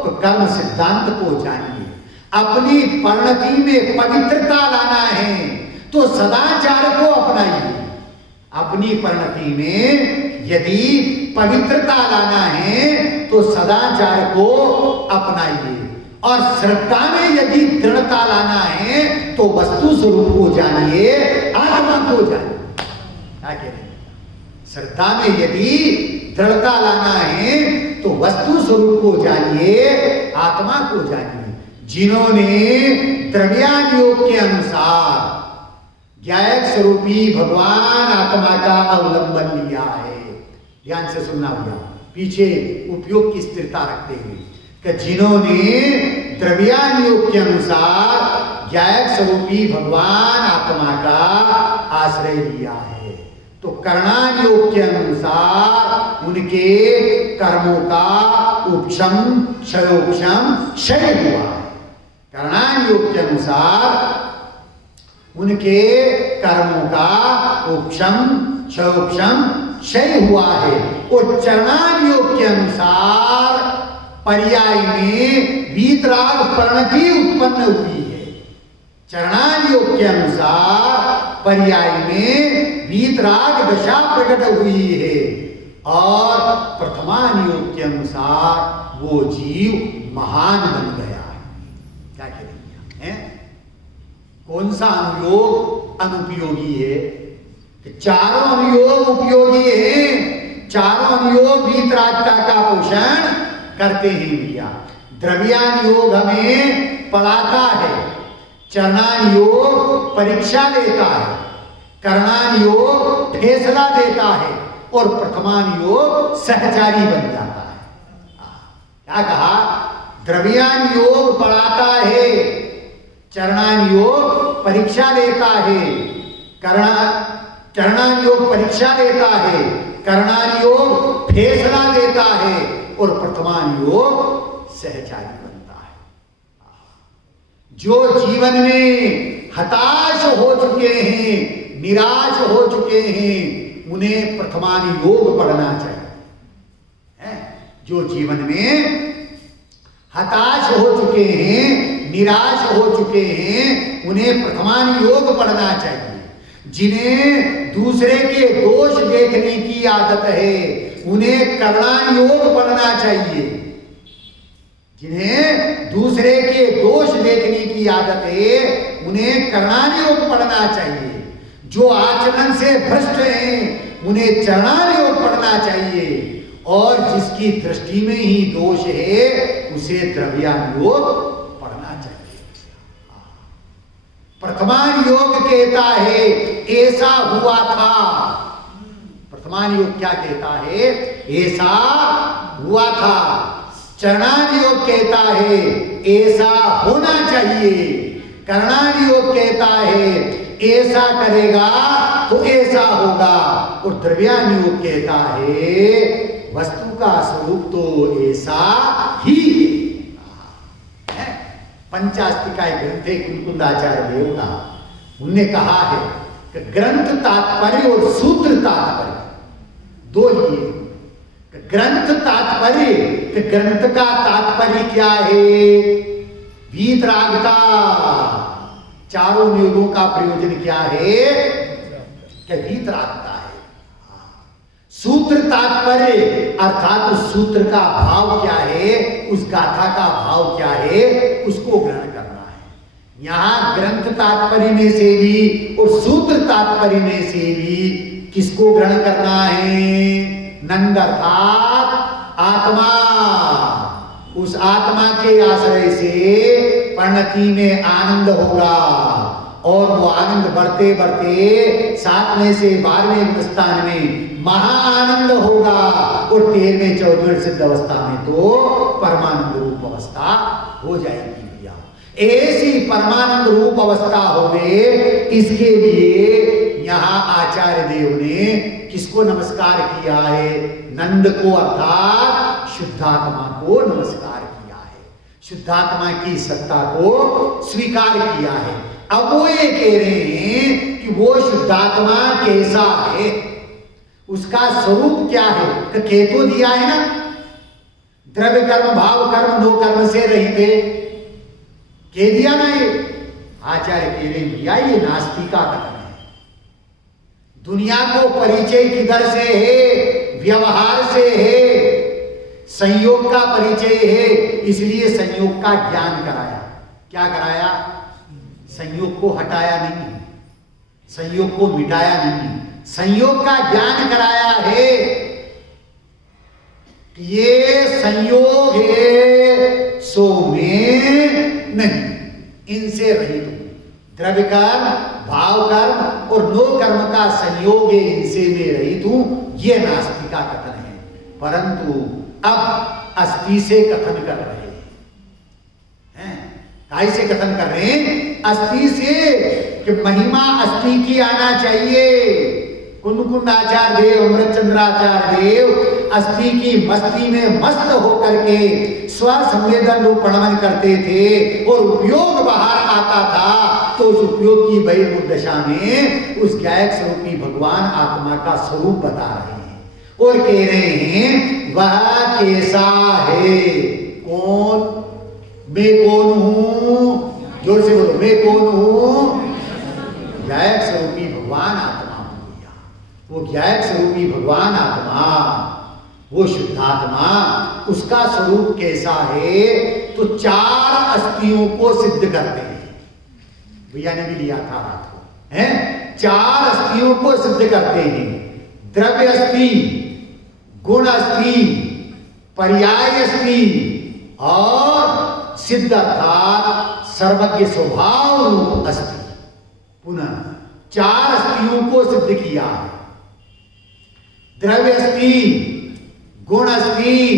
तो कर्म सिद्धांत को जानिए। अपनी परिणति में पवित्रता लाना है तो सदाचार को अपनाइए। अपनी परिणति में यदि पवित्रता लाना है तो सदाचार को अपनाइए। और श्रद्धा में यदि दृढ़ता लाना है तो वस्तु स्वरूप को जानिए, आत्मा को जानिए। क्या कह रहे हैं? श्रद्धा में यदि दृढ़ता लाना है तो वस्तु स्वरूप को जानिए, आत्मा को जानिए। जिन्होंने द्रव्यान योग के अनुसार ज्ञायक स्वरूपी भगवान आत्मा का अवलंबन लिया है, ध्यान से सुनना भैया, पीछे उपयोग की स्थिरता रखते हुए, कि जिन्होंने द्रव्यान योग के अनुसार ज्ञायक स्वरूपी भगवान आत्मा का आश्रय लिया है, तो कर्णान योग के अनुसार उनके कर्मों का उपशम क्षयोपशम क्षय हुआ है। कर्णान योग के अनुसार उनके कर्मों का उपशम क्षयोपशम क्षय हुआ है। और चरणान योग के अनुसार पर्याय में वीतराग परिणति उत्पन्न हुई है। चरणान योग के अनुसार पर्याय में वीतराग दशा प्रकट हुई है। और प्रथमान योग के अनुसार वो जीव महान बन गया है। क्या करेंगे? कौन सा अनुयोग अनुपयोगी है? चारों अनुयोग उपयोगी हैं। चारों अनुयोग वीतरागता का पोषण करते हैं भैया। द्रव्यान योग हमें पढ़ाता है, चरणान योग परीक्षा लेता है, कर्णान योग फैसला देता है और प्रथमान योग सहचारी बन जाता है। क्या कहा? द्रव्यान योग पढ़ाता है, चरणान योग परीक्षा लेता है, चरणान योग परीक्षा लेता है, कर्णान योग फैसला देता है और प्रथमान योग सहचारी बनता है। जो जीवन में हताश हो चुके हैं, निराश हो चुके हैं, उन्हें प्रथमान योग पढ़ना चाहिए। जो जीवन में हताश हो चुके हैं, निराश हो चुके हैं, उन्हें प्रथमान योग पढ़ना चाहिए। जिन्हें दूसरे के दोष देखने की आदत है उन्हें करणान योग पढ़ना चाहिए। जिन्हें दूसरे के दोष देखने की आदत है उन्हें करणान योग पढ़ना चाहिए। जो आचरण से भ्रष्ट हैं उन्हें चरणान योग पढ़ना चाहिए। और जिसकी दृष्टि में ही दोष है उसे द्रव्यान योग पढ़ना चाहिए। प्रथमान योग कहता है ऐसा हुआ था। प्रथमान योग क्या कहता है? ऐसा हुआ था। चरणान योग कहता है ऐसा होना चाहिए। करणान योग कहता है ऐसा करेगा तो ऐसा होगा। और द्रव्यान योग कहता है वस्तु का स्वरूप तो ऐसा ही है। पंचास्तिकाय ग्रंथ है कुंकुंदाचार्य देव का, उनने कहा है कि ग्रंथ तात्पर्य और सूत्र तात्पर्य दो लिए। ग्रंथ तात्पर्य, कि ग्रंथ का तात्पर्य क्या है? वीतरागता। चारों नियोगों का प्रयोजन क्या है? कि वीतरागता है। सूत्र तात्पर्य अर्थात उस सूत्र का भाव क्या है, उस गाथा का भाव क्या है, उसको ग्रहण करना है। यहां ग्रंथ तात्पर्य में से भी और सूत्र तात्पर्य में से भी किसको ग्रहण करना है? नंद अर्थात आत्मा। उस आत्मा के आश्रय से परिणति में आनंद होगा और वो आनंद बढ़ते बढ़ते 7वें से 12वें स्थान में महाआनंद होगा और 13वें 14वें सिद्ध अवस्था में तो परमानंद रूप अवस्था हो जाएगी। भैया ऐसी परमानंद रूप अवस्था होवे, इसके लिए यहाँ आचार्य देव ने किसको नमस्कार किया है? नंद को अर्थात शुद्धात्मा को नमस्कार किया है। शुद्धात्मा की सत्ता को स्वीकार किया है। अब वो ये कह रहे हैं कि वो शुद्धात्मा कैसा है, उसका स्वरूप क्या है? तो कह तो दिया है ना, द्रव्य कर्म भाव कर्म दो कर्म से रहित है, कह दिया ना। ये आचार्य कह रहे भैया ये नास्तिक का कथन है। दुनिया को परिचय किधर से है? व्यवहार से है। संयोग का परिचय है, इसलिए संयोग का ज्ञान कराया। क्या कराया? संयोग को हटाया नहीं, संयोग को मिटाया नहीं, संयोग का ज्ञान कराया है कि ये संयोग है सो में नहीं, इनसे रहित हूं। द्रव्य कर्म भाव कर्म और नो कर्म का संयोग है, इनसे मैं रहित हूं। ये नास्तिक का कथन है। परंतु अब अस्थि से कथन कर रहे हैं। काय से कथन कर रहे हैं? अस्थि से, कि महिमा अस्थि की आना चाहिए। कुंदकुंडाचार्य देव, अमृतचंद्राचार्य देव अस्थि की मस्ती में मस्त होकर के स्व संवेदन रूप प्रणमन करते थे और उपयोग बाहर आता था, तो उस उपयोग की बहिर्मुख दशा में उस गायक स्वरूपी भगवान आत्मा का स्वरूप बता रहे हैं और कह रहे हैं वह कैसा है? कौन? मैं कौन हूं? जोर से बोलो, मैं कौन हूं? गायक स्वरूपी भगवान आत्मा। वो ज्ञायक स्वरूपी भगवान आत्मा, वो शुद्धात्मा, उसका स्वरूप कैसा है? तो 4 अस्थियों को सिद्ध करते हैं। भैया ने भी लिया था रात को, हैं? 4 अस्थियों को सिद्ध करते हैं। द्रव्य अस्थि, गुण अस्थि, पर्याय अस्थि और सिद्ध अर्थात सर्वज्ञ स्वभाव रूप अस्थि। पुनः 4 अस्थियों को सिद्ध किया है। द्रव्य अस्थि, गुण अस्थि,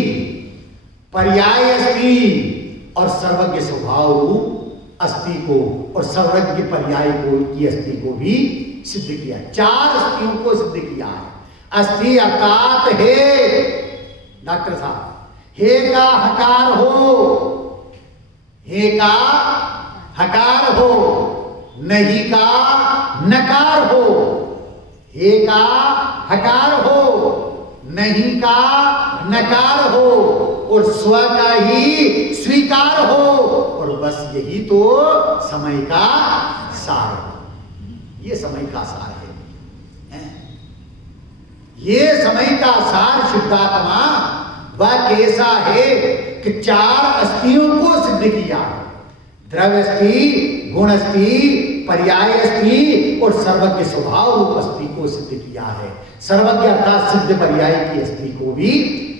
पर्याय अस्थि और सर्वज्ञ स्वभाव रूप अस्थि को और सर्वज्ञ पर्याय को की अस्थि को भी सिद्ध किया। 4 अस्थियों को सिद्ध किया है। अस्थि अर्थात है, डॉक्टर साहब, हे का हकार हो, हे का हकार हो, नहीं का नकार हो। हे का हकार हो, नहीं का नकार हो और स्व का ही स्वीकार हो, और बस यही तो समय का सार है। ये समय का सार है। ये समय का सार शुद्धात्मा वह कैसा है कि 4 अस्थियों को सिद्ध किया, द्रव्य अस्थि, गुण अस्थि, पर्याय अस्थि और सर्वज्ञ स्वभाव रूप अस्थि को सिद्ध किया है। सर्वज्ञ अर्थात सिद्ध पर्याय की अस्थि को भी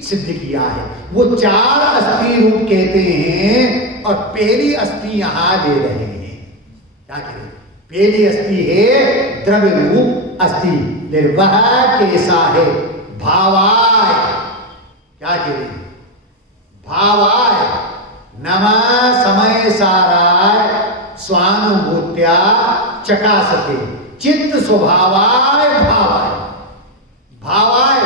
सिद्ध किया है। वो 4 अस्थि रूप कहते हैं और पहली अस्थि यहां ले रहे हैं। क्या कह रहे? पहली अस्थि है द्रव्य रूप अस्थि, वह कैसा है? भावाय। क्या कह रहे? भावाय नमः समय साराय स्वानुभूत्या चकासते चित्त स्वभावाय भावाय। भावाय,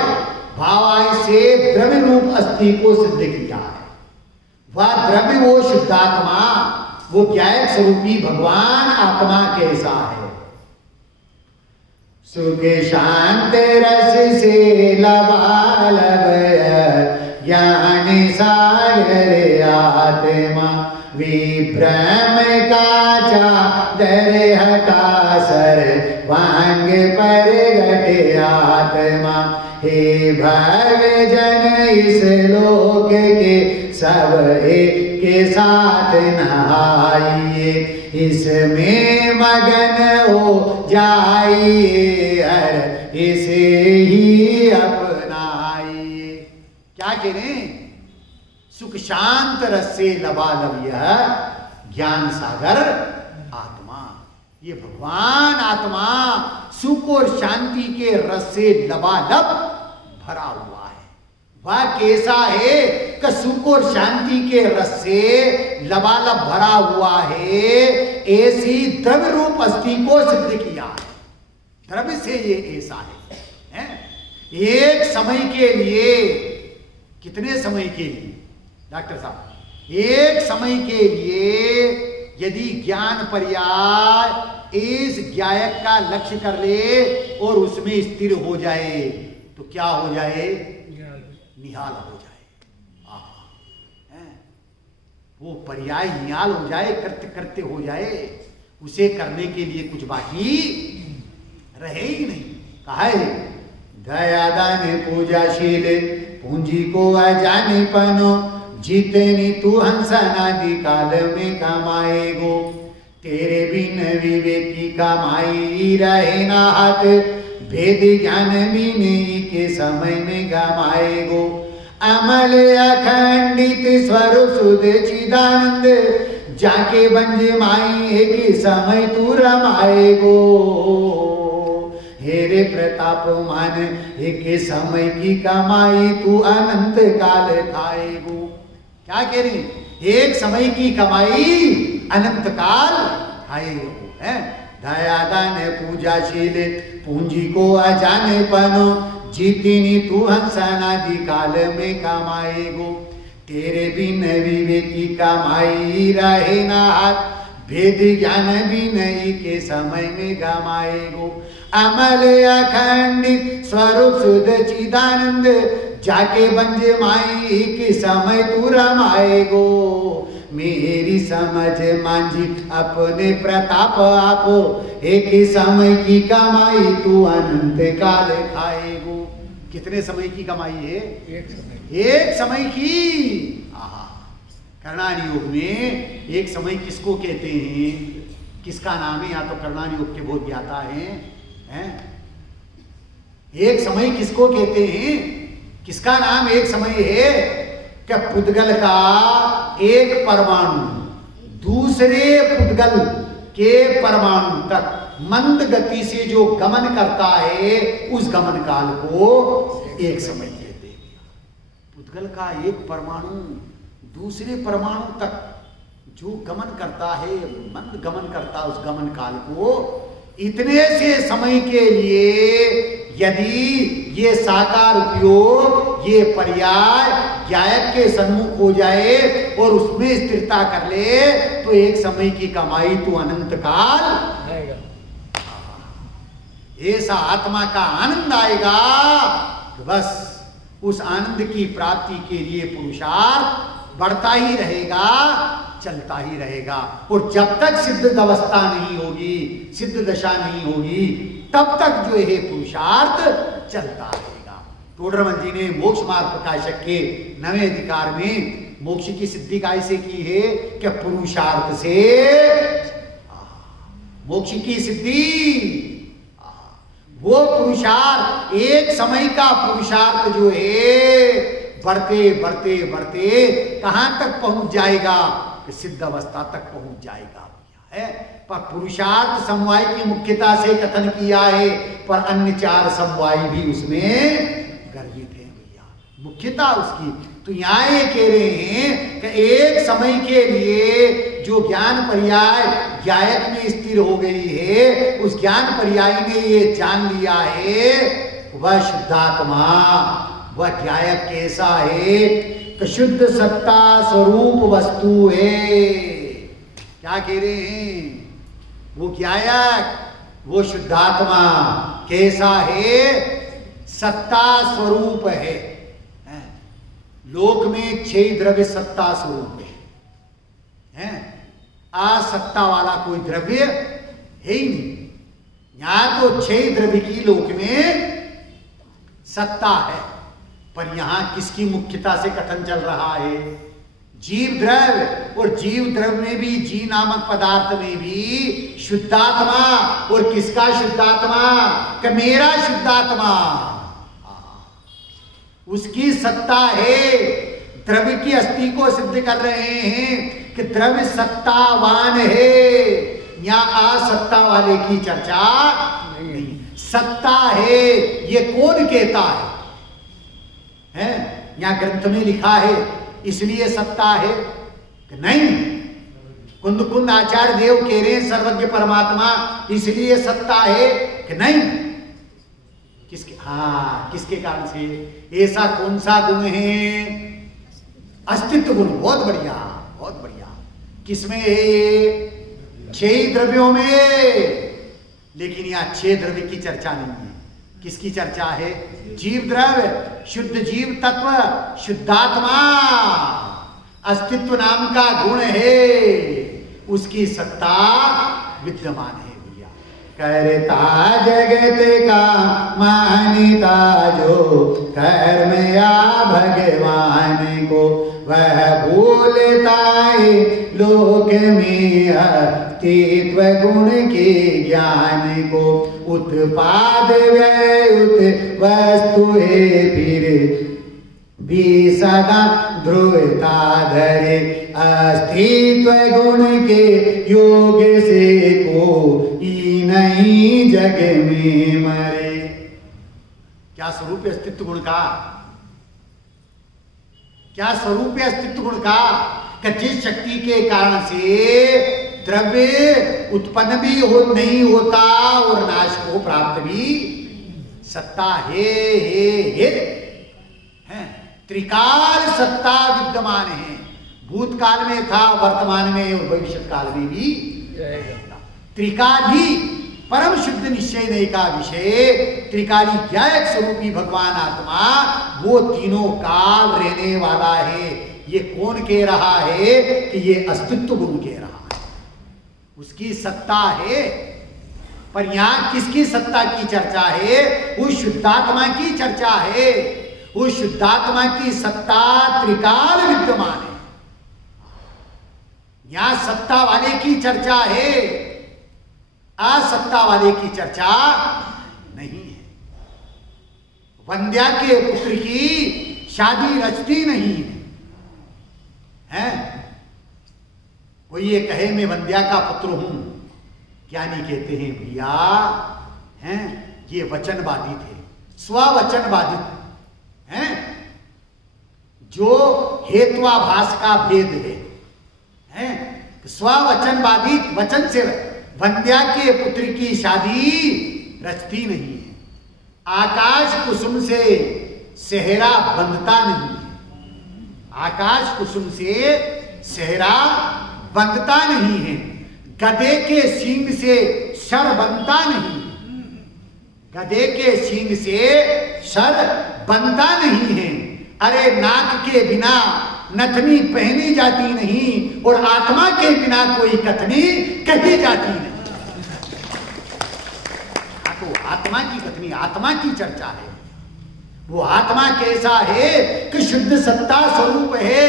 भावाय से द्रव्य रूप अस्थि को सिद्ध किया है। वह द्रव्य, वो शुद्धात्मा, वो ज्ञायक स्वरूपी भगवान आत्मा कैसा है? सुख शांत रस से लबालब ज्ञान सागर आत्मा विभ्रम का चादर हटा सर वांग पर गटे आत्मा। हे भव जन इस लोक के सब एक के साथ नहाइए, इसमें मगन हो जाइए हर इसे ही अपनाइए। क्या कह रहे हैं? सुख शांत रस से लबालब यह ज्ञान सागर आत्मा, ये भगवान आत्मा सुख और शांति के रस से लबालब भरा हुआ है। वह कैसा है कि सुख और शांति के रस से लबालब भरा हुआ है। ऐसी द्रव्य रूप अस्थि को सिद्ध किया है। द्रव्य से ये ऐसा है। एक समय के लिए, कितने समय के लिए डॉक्टर साहब? एक समय के लिए यदि ज्ञान पर्याय इस ज्ञायक का लक्ष्य कर ले और उसमें स्थिर हो जाए तो क्या हो जाए? निहाल हो जाए। वो पर्याय निहाल हो जाए, करते करते हो जाए, उसे करने के लिए कुछ बाकी रहे ही नहीं। कहा है दया दान पूजाशील पूंजी को अजाने पनो, जितनी तू हंसनादि काल में कमाएगो, तेरे बिन विवेकी कमाई रहे ना हाथ, भेद ज्ञान भी नहीं के समय में गमाएगो। अमल अखंडित स्वरूप सुध चिदानंद, जाके बंज माई एक समय तू रमाएगो। हेरे प्रताप मान एक समय की कमाई तू अनंत काल खाएगो। क्या कह रही? एक समय की कमाई अनंत काल खाएगो। दया दान पूजाशील पूंजी को अजाने पनो, जितनी तू हंसनादि काल में कमाएगो, तेरे बिन विवेकी कमाई रहे ना हाथ, भेद ज्ञान भी नहीं के समय में गमाएगो। अमल अखंडित स्वरूप शुद्ध चिदानंद, जाके बंज माई के समय तू रमाएगो। मेरी समझ मांझी अपने प्रताप आपो, एक समय की कमाई तू अनंत काल खाएगो। कितने समय की कमाई है? एक समय की। कर्णान योग में एक समय किसको कहते हैं? किसका नाम है? या तो कर्णान योग के बहुत ज्ञाता हैं। एक समय किसको कहते हैं? किसका नाम एक समय है? क्या पुद्गल का एक परमाणु दूसरे पुद्गल के परमाणु तक मंद गति से जो गमन करता है, उस गमन काल को एक समय कहते हैं। पुद्गल का एक परमाणु दूसरे परमाणु तक जो गमन करता है, मंद गमन करता है, उस गमन काल को इतने से समय के लिए यदि ये साकार उपयोग, ये पर्याय ज्ञायक के सन्मुख हो जाए और उसमें स्थिरता कर ले, तो एक समय की कमाई तो अनंत काल आएगा। ऐसा आत्मा का आनंद आएगा कि बस उस आनंद की प्राप्ति के लिए पुरुषार्थ बढ़ता ही रहेगा, चलता ही रहेगा। और जब तक सिद्ध अवस्था नहीं होगी, सिद्ध दशा नहीं होगी, तब तक जो है पुरुषार्थ चलता रहेगा। तोडरमल जी ने मोक्ष मार्ग प्रकाशक के 9वें अधिकार में मोक्ष की सिद्धि कैसे की है कि पुरुषार्थ से मोक्ष की सिद्धि। वो पुरुषार्थ, एक समय का पुरुषार्थ जो है बढ़ते बढ़ते बढ़ते कहां तक पहुंच जाएगा, सिद्ध अवस्था तक पहुंच जाएगा है। पर पुरुषार्थ समवाय की मुख्यता से कथन किया है, पर अन्य 4 समवाय भी उसमें गर्भित है भैया, मुख्यता उसकी। तो यहां ये कह रहे हैं कि एक समय के लिए जो ज्ञान पर्याय ज्ञायक में स्थिर हो गई है, उस ज्ञान पर्याय ने ये जान लिया है वह शुद्धात्मा, वह ज्ञायक कैसा है कि शुद्ध सत्ता स्वरूप वस्तु है। क्या कह रहे हैं? वो ज्ञायक, वो शुद्धात्मा कैसा है? सत्ता स्वरूप है। लोक में 6 द्रव्य सत्ता स्वरूप है, असत्ता वाला कोई द्रव्य है ही नहीं। यहां तो 6 द्रव्य की लोक में सत्ता है, पर यहां किसकी मुख्यता से कथन चल रहा है? जीव द्रव्य। और जीव द्रव्य में भी, जी नामक पदार्थ में भी शुद्धात्मा। और किसका शुद्धात्मा? कि मेरा शुद्धात्मा, उसकी सत्ता है। द्रव्य की अस्थि को सिद्ध कर रहे हैं कि द्रव्य सत्तावान है। यहां असत्ता वाले की चर्चा नहीं, सत्ता है। ये कौन कहता है? यहां ग्रंथ में लिखा है इसलिए सत्ता है कि नहीं? कुंद कुंद आचार्य देव कह रहे हैं सर्वज्ञ परमात्मा इसलिए सत्ता है कि नहीं? किसके? हाँ, किसके कारण से? ऐसा कौन सा गुण है? अस्तित्व गुण। बहुत बढ़िया, बहुत बढ़िया। किसमें है? 6 द्रव्यों में। लेकिन यहां 6 द्रव्य की चर्चा नहीं है। किसकी चर्चा है? जीव द्रव्य, शुद्ध जीव तत्व, शुद्धात्मा, अस्तित्व नाम का गुण है, उसकी सत्ता विद्यमान है। करता जगत का मानिता जो कर्म या भगवान को, वह भूलता है लोक में अस्तित्व गुण के ज्ञान को। उत्पाद व्यय उत वस्तु है फिर भी सदा ध्रुवता धरे, अस्तित्व गुण के योग से को नहीं जग में मरे। क्या स्वरूप है अस्तित्व गुण का? क्या स्वरूप है अस्तित्व गुण का? कि जिस शक्ति के कारण से द्रव्य उत्पन्न भी नहीं होता और नाश को प्राप्त भी सत्ता है। त्रिकाल सत्ता विद्यमान है। भूतकाल में था, वर्तमान में और भविष्य काल में भी त्रिकाली परम शुद्ध निश्चय नहीं का विषय, त्रिकाली ज्ञायक स्वरूपी भगवान आत्मा, वो तीनों काल रहने वाला है। ये कौन कह रहा है? कि ये अस्तित्व गुण कह रहा है, उसकी सत्ता है। पर यहां किसकी सत्ता की चर्चा है? उस शुद्धात्मा की चर्चा है। उस शुद्धात्मा की सत्ता त्रिकाल विद्यमान है। यहां सत्ता वाले की चर्चा है, असत्ता वाले की चर्चा नहीं है। वंद्या के पुत्र की शादी रचती नहीं है। कोई ये कहे मैं वंद्या का पुत्र हूं, क्या नहीं कहते हैं भैया? हैं, ये वचनवादी थे, स्ववचनवादी हैं, जो हेत्वाभास का भेद है। स्ववचनवादी वचन से वंद्या के पुत्र की शादी रचती नहीं है। आकाश कुसुम से सेहरा बंधता नहीं है। आकाश कुसुम से सेहरा बंधता नहीं है। गधे के सींग से शर बनता नहीं है। गधे के सींग से शर बनता नहीं है। अरे नाक के बिना नथनी पहनी जाती नहीं और आत्मा के बिना कोई कथनी कही जाती नहीं। तो आत्मा की कथनी, आत्मा की चर्चा है। वो आत्मा कैसा है कि शुद्ध सत्ता स्वरूप है।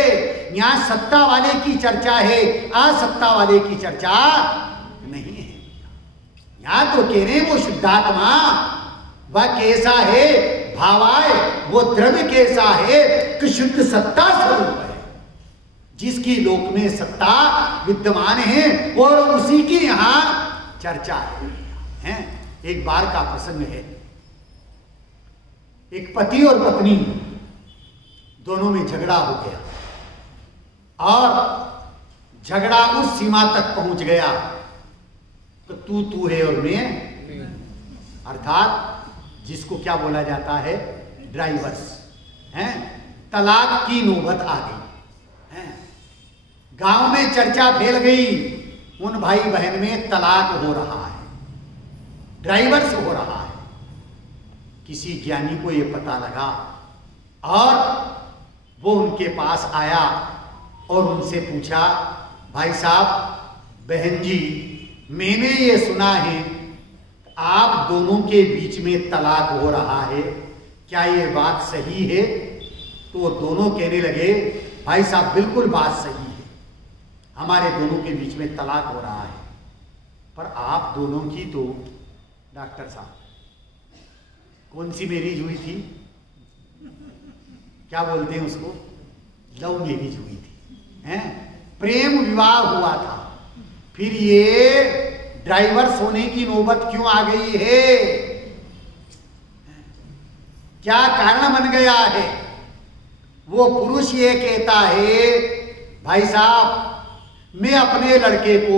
यहां सत्ता वाले की चर्चा है, असत्ता वाले की चर्चा नहीं है। यहां तो कह रहे हैं वो शुद्धात्मा वह कैसा है, भावाय वो द्रव्य कैसा है कि शुद्ध सत्ता स्वरूप है, जिसकी लोक में सत्ता विद्यमान है और उसी की यहां चर्चा है। एक बार का प्रसंग है, एक पति और पत्नी दोनों में झगड़ा हो गया और झगड़ा उस सीमा तक पहुंच गया तो तू है और मैं, अर्थात जिसको क्या बोला जाता है, ड्राइवर्स हैं। तलाक की नौबत आ गई है। गांव में चर्चा फैल गई, उन भाई बहन में तलाक हो रहा है, ड्राइवर्स हो रहा है। किसी ज्ञानी को यह पता लगा और वो उनके पास आया और उनसे पूछा, भाई साहब, बहन जी, मैंने ये सुना है आप दोनों के बीच में तलाक हो रहा है, क्या ये बात सही है? तो दोनों कहने लगे, भाई साहब बिल्कुल बात सही है, हमारे दोनों के बीच में तलाक हो रहा है। पर आप दोनों की तो, डॉक्टर साहब, कौन सी मैरिज हुई थी, क्या बोलते हैं उसको, लव मैरिज हुई थी, हैं? प्रेम विवाह हुआ था, फिर ये ड्राइवर्स होने की नौबत क्यों आ गई है? क्या कारण बन गया है? वो पुरुष ये कहता है, भाई साहब मैं अपने लड़के को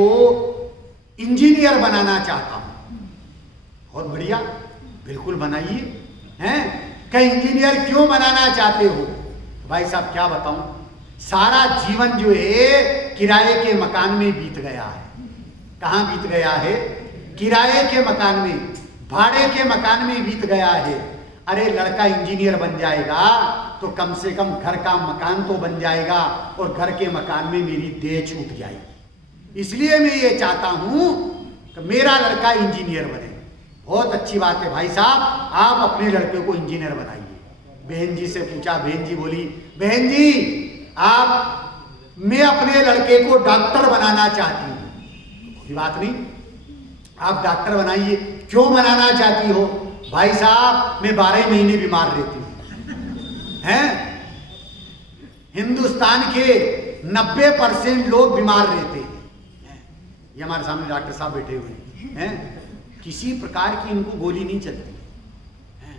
इंजीनियर बनाना चाहता हूं। बहुत बढ़िया, बिल्कुल बनाइए, हैं? कई इंजीनियर क्यों बनाना चाहते हो? भाई साहब क्या बताऊं, सारा जीवन जो है किराए के मकान में बीत गया है। कहां बीत गया है? किराए के मकान में, भाड़े के मकान में बीत गया है। अरे लड़का इंजीनियर बन जाएगा तो कम से कम घर का मकान तो बन जाएगा और घर के मकान में मेरी देह छूट जाएगी। इसलिए मैं ये चाहता हूं कि मेरा लड़का इंजीनियर बने। बहुत अच्छी बात है भाई साहब, आप अपने लड़के को इंजीनियर बनाइए। बहन जी से पूछा, बहन जी बोली, बहन जी मैं अपने लड़के को डॉक्टर बनाना चाहती हूँ। कोई बात नहीं, आप डॉक्टर बनाइए। क्यों बनाना चाहती हो? भाई साहब मैं 12 महीने बीमार रहती हूं, हैं? हिंदुस्तान के 90% लोग बीमार रहते हैं। ये हमारे सामने डॉक्टर साहब बैठे हुए हैं, किसी प्रकार की इनको गोली नहीं चलती है,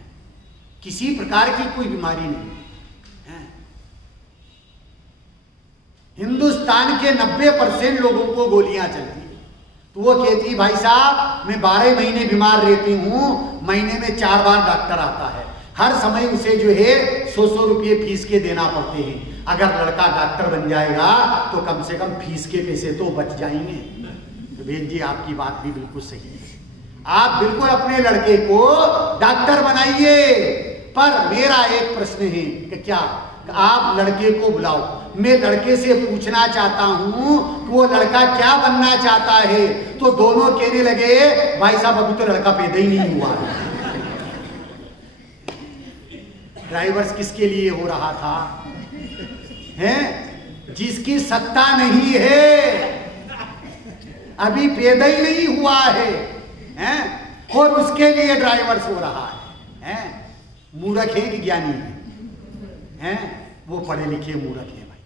किसी प्रकार की कोई बीमारी नहीं है। हिंदुस्तान के 90% लोगों को गोलियां चलती। तो वो कहती, भाई साहब मैं 12 महीने बीमार रहती हूं, महीने में 4 बार डॉक्टर आता है, हर समय उसे जो है 100 रुपये फीस के देना पड़ते हैं। अगर लड़का डॉक्टर बन जाएगा तो कम से कम फीस के पैसे तो बच जाएंगे। तो बहन जी आपकी बात भी बिल्कुल सही है, आप बिल्कुल अपने लड़के को डॉक्टर बनाइए। पर मेरा एक प्रश्न है कि क्या आप लड़के को बुलाओ, मैं लड़के से पूछना चाहता हूं कि वो लड़का क्या बनना चाहता है। तो दोनों कहने लगे, भाई साहब अभी तो लड़का पैदा ही नहीं हुआ है। ड्राइवर्स किसके लिए हो रहा था? हैं? जिसकी सत्ता नहीं है, अभी पैदा ही नहीं हुआ है, हैं? और उसके लिए ड्राइवर्स हो रहा है, हैं? मूर्ख है कि ज्ञानी है? हैं? वो पढ़े लिखे मूर्ख है भाई,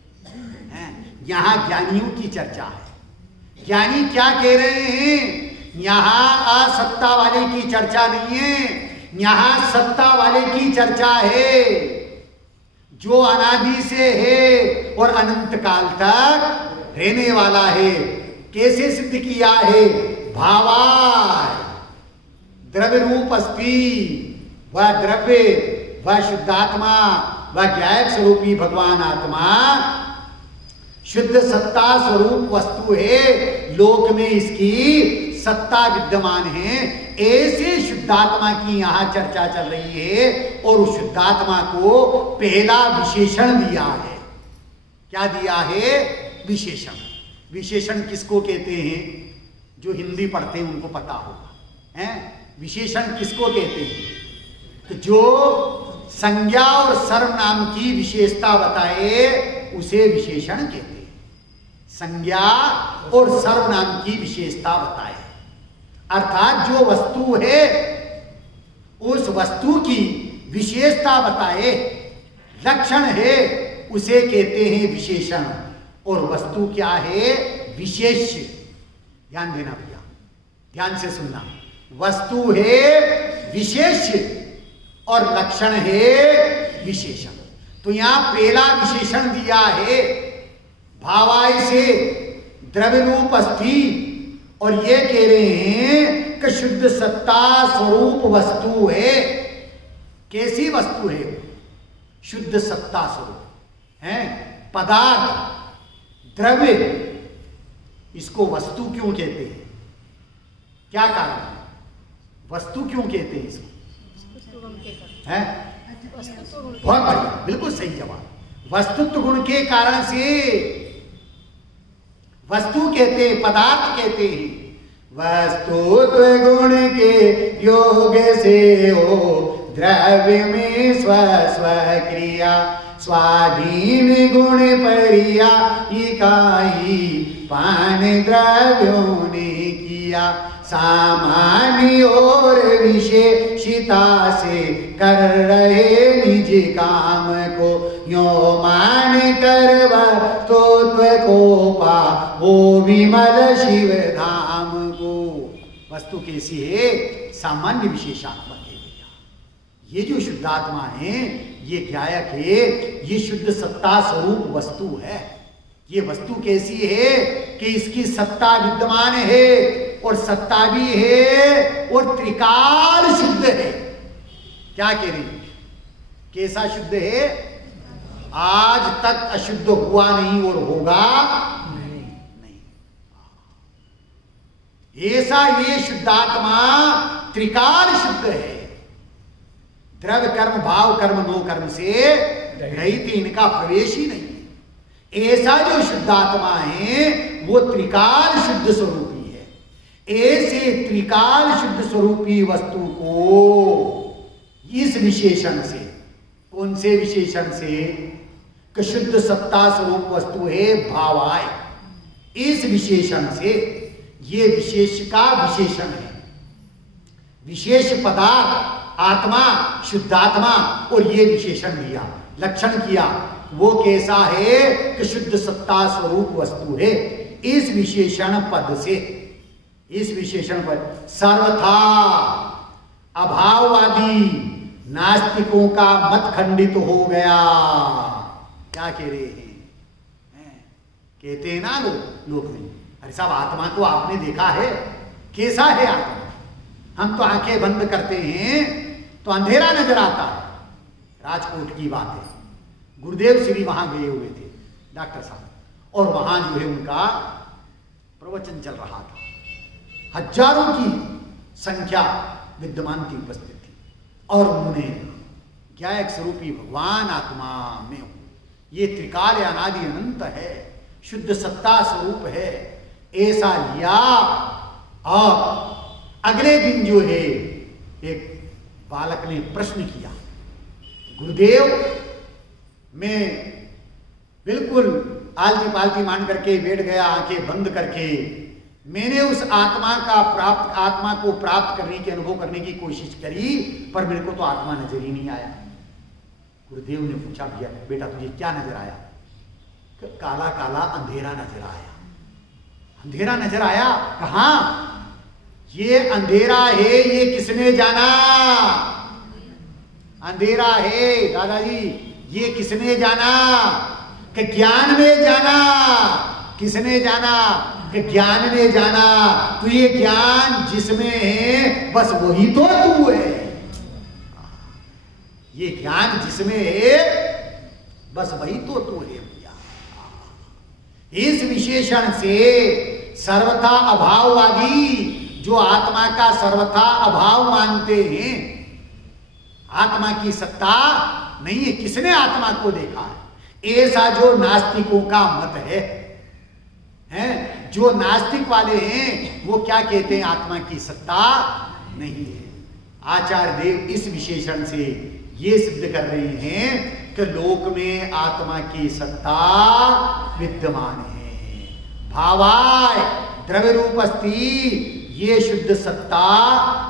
हैं? यहां ज्ञानियों की चर्चा है। ज्ञानी क्या कह रहे हैं? यहां असत्ता वाले की चर्चा नहीं है, यहां सत्ता वाले की चर्चा है, जो अनादि से है और अनंत काल तक रहने वाला है। कैसे सिद्ध किया है? भावाय द्रव्य रूप अस्ति, वह द्रव्य, वह शुद्धात्मा, वह ज्ञायक स्वरूपी भगवान आत्मा शुद्ध सत्ता स्वरूप वस्तु है। लोक में इसकी सत्ता विद्यमान है, ऐसे शुद्धात्मा की यहां चर्चा चल रही है। और उस शुद्धात्मा को पहला विशेषण दिया है। क्या दिया है? विशेषण। विशेषण किसको कहते हैं? जो हिंदी पढ़ते हैं उनको पता होगा, हैं? विशेषण किसको कहते हैं? तो जो संज्ञा और सर्वनाम की विशेषता बताए उसे विशेषण कहते हैं। संज्ञा और सर्वनाम की विशेषता बताए, अर्थात जो वस्तु है उस वस्तु की विशेषता बताए, लक्षण है, उसे कहते हैं विशेषण। और वस्तु क्या है? विशेष। ध्यान देना भैया, ध्यान से सुनना। वस्तु है विशेष और लक्षण है विशेषण। तो यहां पहला विशेषण दिया है भावाय से द्रव्य रूप अस्थि, और ये कह रहे हैं कि शुद्ध सत्ता स्वरूप वस्तु है। कैसी वस्तु है? शुद्ध सत्ता स्वरूप है, पदार्थ, द्रव्य। इसको वस्तु क्यों कहते हैं? क्या कारण है? वस्तु क्यों कहते हैं इसको? है? बहुत बढ़िया, बिल्कुल सही जवाब। वस्तुत्व गुण के कारण से वस्तु कहते हैं, पदार्थ कहते हैं। वस्तुत्व गुण के योग से हो द्रव्य में स्व क्रिया, स्वाधीन गुण परिया इकाई पान द्रव्यों ने किया। सामान्य और विशेषिता से कर रहे निज काम को, यो मान कर वस्तुत्व को पा वो विमल शिव धाम को। वस्तु कैसी है? सामान्य विशेषात्मक है भैया। ये जो शुद्धात्मा है, ये ज्ञायक है, ये शुद्ध सत्ता स्वरूप वस्तु है। ये वस्तु कैसी है कि इसकी सत्ता विद्यमान है, और सत्ता भी है, और त्रिकाल शुद्ध है। क्या कह रही? कैसा शुद्ध है? आज तक अशुद्ध हुआ नहीं और होगा नहीं। ऐसा ये शुद्धात्मा त्रिकाल शुद्ध है। द्रव्य कर्म भाव कर्म नो कर्म से रहित, इनका प्रवेश ही नहीं है। ऐसा जो शुद्धात्मा है वो त्रिकाल शुद्ध स्वरूपी है। ऐसे त्रिकाल शुद्ध स्वरूपी वस्तु को इस विशेषण से, कौन से विशेषण से? कि शुद्ध सत्ता स्वरूप वस्तु है भावाय। इस विशेषण से, ये विशेष का विशेषण है, विशेष पदार्थ आत्मा, शुद्धात्मा, और ये विशेषण दिया, लक्षण किया। वो कैसा है कि शुद्ध सत्ता स्वरूप वस्तु है। इस विशेषण पद से, इस विशेषण पद सर्वथा अभाववादी नास्तिकों का मत खंडित हो गया। क्या कह रहे हैं? कहते हैं ना लोग में, अरे साहब आत्मा को आपने देखा है? कैसा है आत्मा? हम तो आंखें बंद करते हैं तो अंधेरा नजर आता है। राजकोट की बात है, गुरुदेव श्री वहां गए हुए थे डॉक्टर साहब, और वहां जो है उनका प्रवचन चल रहा था। हजारों की संख्या विद्यमान थी, उपस्थित थी, और उन्होंने ज्ञायक स्वरूपी भगवान आत्मा में हूं, ये त्रिकाल अनादि अनंत है, शुद्ध सत्ता स्वरूप है, ऐसा लिया। और अगले दिन जो है एक बालक ने प्रश्न किया, गुरुदेव मैं बिल्कुल आलती पालती मान करके बैठ गया, आंखें बंद करके मैंने उस आत्मा को प्राप्त करने की, अनुभव करने की कोशिश करी, पर मेरे को तो आत्मा नजर ही नहीं आया। गुरुदेव ने पूछा, भैया बेटा तुझे क्या नजर आया? काला काला अंधेरा नजर आया। अंधेरा नजर आया? कहां? ये अंधेरा है, ये किसने जाना? अंधेरा है दादाजी, ये किसने जाना? कि ज्ञान ने जाना। किसने जाना? कि ज्ञान ने जाना। तो ये ज्ञान जिसमें है बस वही तो तू है। ये ज्ञान जिसमें है बस वही तो तू है भैया। इस विशेषण से सर्वथा अभाववादी जो आत्मा का सर्वथा अभाव मानते हैं, आत्मा की सत्ता नहीं है। किसने आत्मा को देखा है? ऐसा जो नास्तिकों का मत है, हैं? जो नास्तिक वाले हैं वो क्या कहते हैं? आत्मा की सत्ता नहीं है। आचार्य देव इस विशेषण से ये सिद्ध कर रहे हैं कि लोक में आत्मा की सत्ता विद्यमान है। भावाय द्रव्य रूप अस्ति, ये शुद्ध सत्ता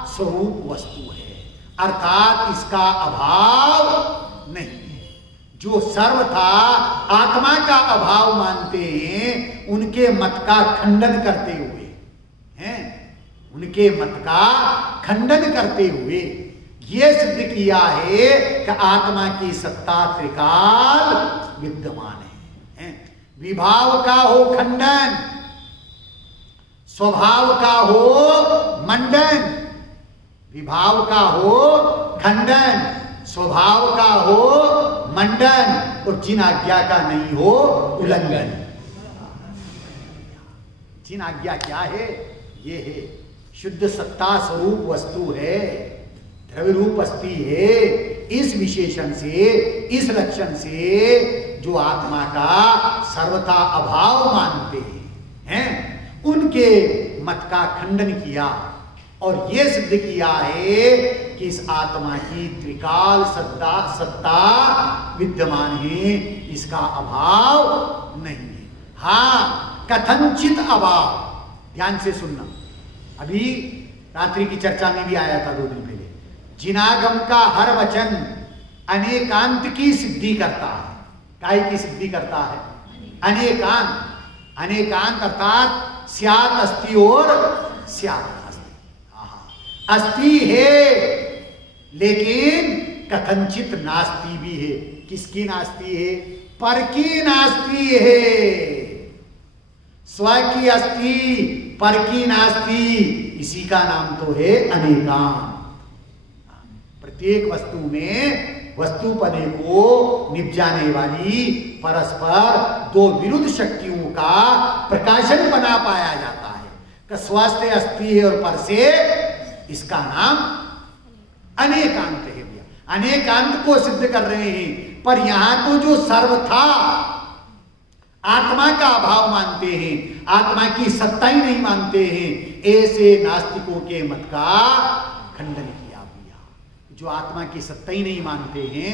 स्वरूप वस्तु है, अर्थात इसका अभाव नहीं है। जो सर्वथा आत्मा का अभाव मानते हैं उनके मत का खंडन करते हुए, हैं, उनके मत का खंडन करते हुए ये सिद्ध किया है कि आत्मा की सत्ता त्रिकाल विद्यमान है। विभाव का हो खंडन, स्वभाव का हो मंडन, विभाव का हो खंडन, स्वभाव का हो मंडन, और जिन आज्ञा का नहीं हो उल्लंघन। जिन आज्ञा क्या है? ये है शुद्ध सत्ता स्वरूप वस्तु है, द्रव्य रूप अस्ति है। इस विशेषण से, इस लक्षण से जो आत्मा का सर्वथा अभाव मानते हैं, उनके मत का खंडन किया और यह सिद्ध किया है कि इस आत्मा की त्रिकाल सत्ता विद्यमान है, इसका अभाव नहीं है। हाँ, कथनचित अभाव, ध्यान से सुनना, अभी रात्रि की चर्चा में भी आया था 2 दिन पहले। जिनागम का हर वचन अनेकांत की सिद्धि करता है। काय की सिद्धि करता है? अनेकांत। अनेकांत अर्थात स्यात् अस्ति और स्यात् अस्ति। अस्ति है लेकिन कथनचित नास्ति भी है। किसकी नास्ति है? पर की नास्ति है। स्व की अस्ति, पर की नास्ति, इसी का नाम तो है अनेकांत। प्रत्येक वस्तु में वस्तुपने को निपजाने वाली परस्पर 2 विरुद्ध शक्तियों का प्रकाशन बना पाया जाता है कि स्वास्थ्य अस्ति है और पर से इसका नाम अनेकांत है। भैया अनेकांत को सिद्ध कर रहे हैं, पर यहां तो जो सर्वथा आत्मा का अभाव मानते हैं, आत्मा की सत्ता ही नहीं मानते हैं, ऐसे नास्तिकों के मत का खंडन किया। जो आत्मा की सत्ता ही नहीं मानते हैं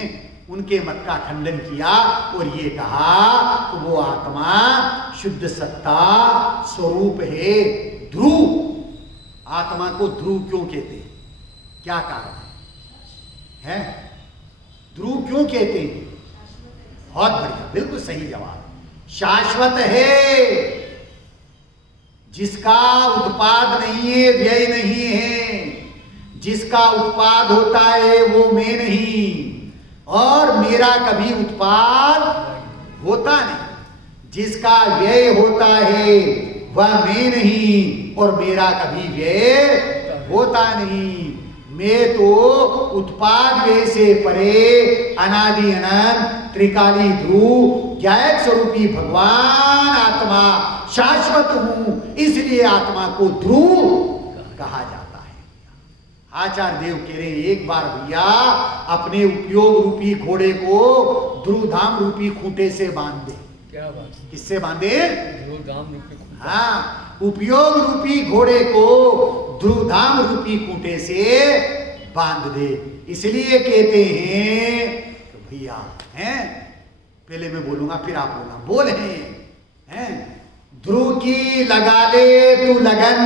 उनके मत का खंडन किया और ये कहा कि वो आत्मा शुद्ध सत्ता स्वरूप है। ध्रुव, आत्मा को ध्रुव क्यों कहते हैं? क्या कारण है? ध्रुव क्यों कहते हैं? बहुत बढ़िया, बिल्कुल सही जवाब। शाश्वत है, जिसका उत्पाद नहीं है, व्यय नहीं है, जिसका उत्पाद होता है वो मैं नहीं, और मेरा कभी उत्पाद होता नहीं। जिसका व्यय होता है वह मैं नहीं, और मेरा कभी व्यय होता नहीं। मैं तो उत्पाद व्यय से परे अनादि अनंत त्रिकाली ध्रुव ज्ञायक स्वरूपी भगवान आत्मा शाश्वत हूं, इसलिए आत्मा को ध्रुव कहा जाता है। आचार्य देव कह रहे हैं, एक बार भैया अपने उपयोग रूपी घोड़े को ध्रुवधाम रूपी खूंटे से बांध दे। क्या बात? किससे बांधे? ध्रुवधाम रूपी खूंटे। हाँ, उपयोग रूपी घोड़े को ध्रुवधाम रूपी खूंटे से बांध दे। इसलिए कहते हैं तो भैया हैं, पहले मैं बोलूंगा फिर आप बोलना। बोल हैं, ध्रुव की लगा ले तू लगन,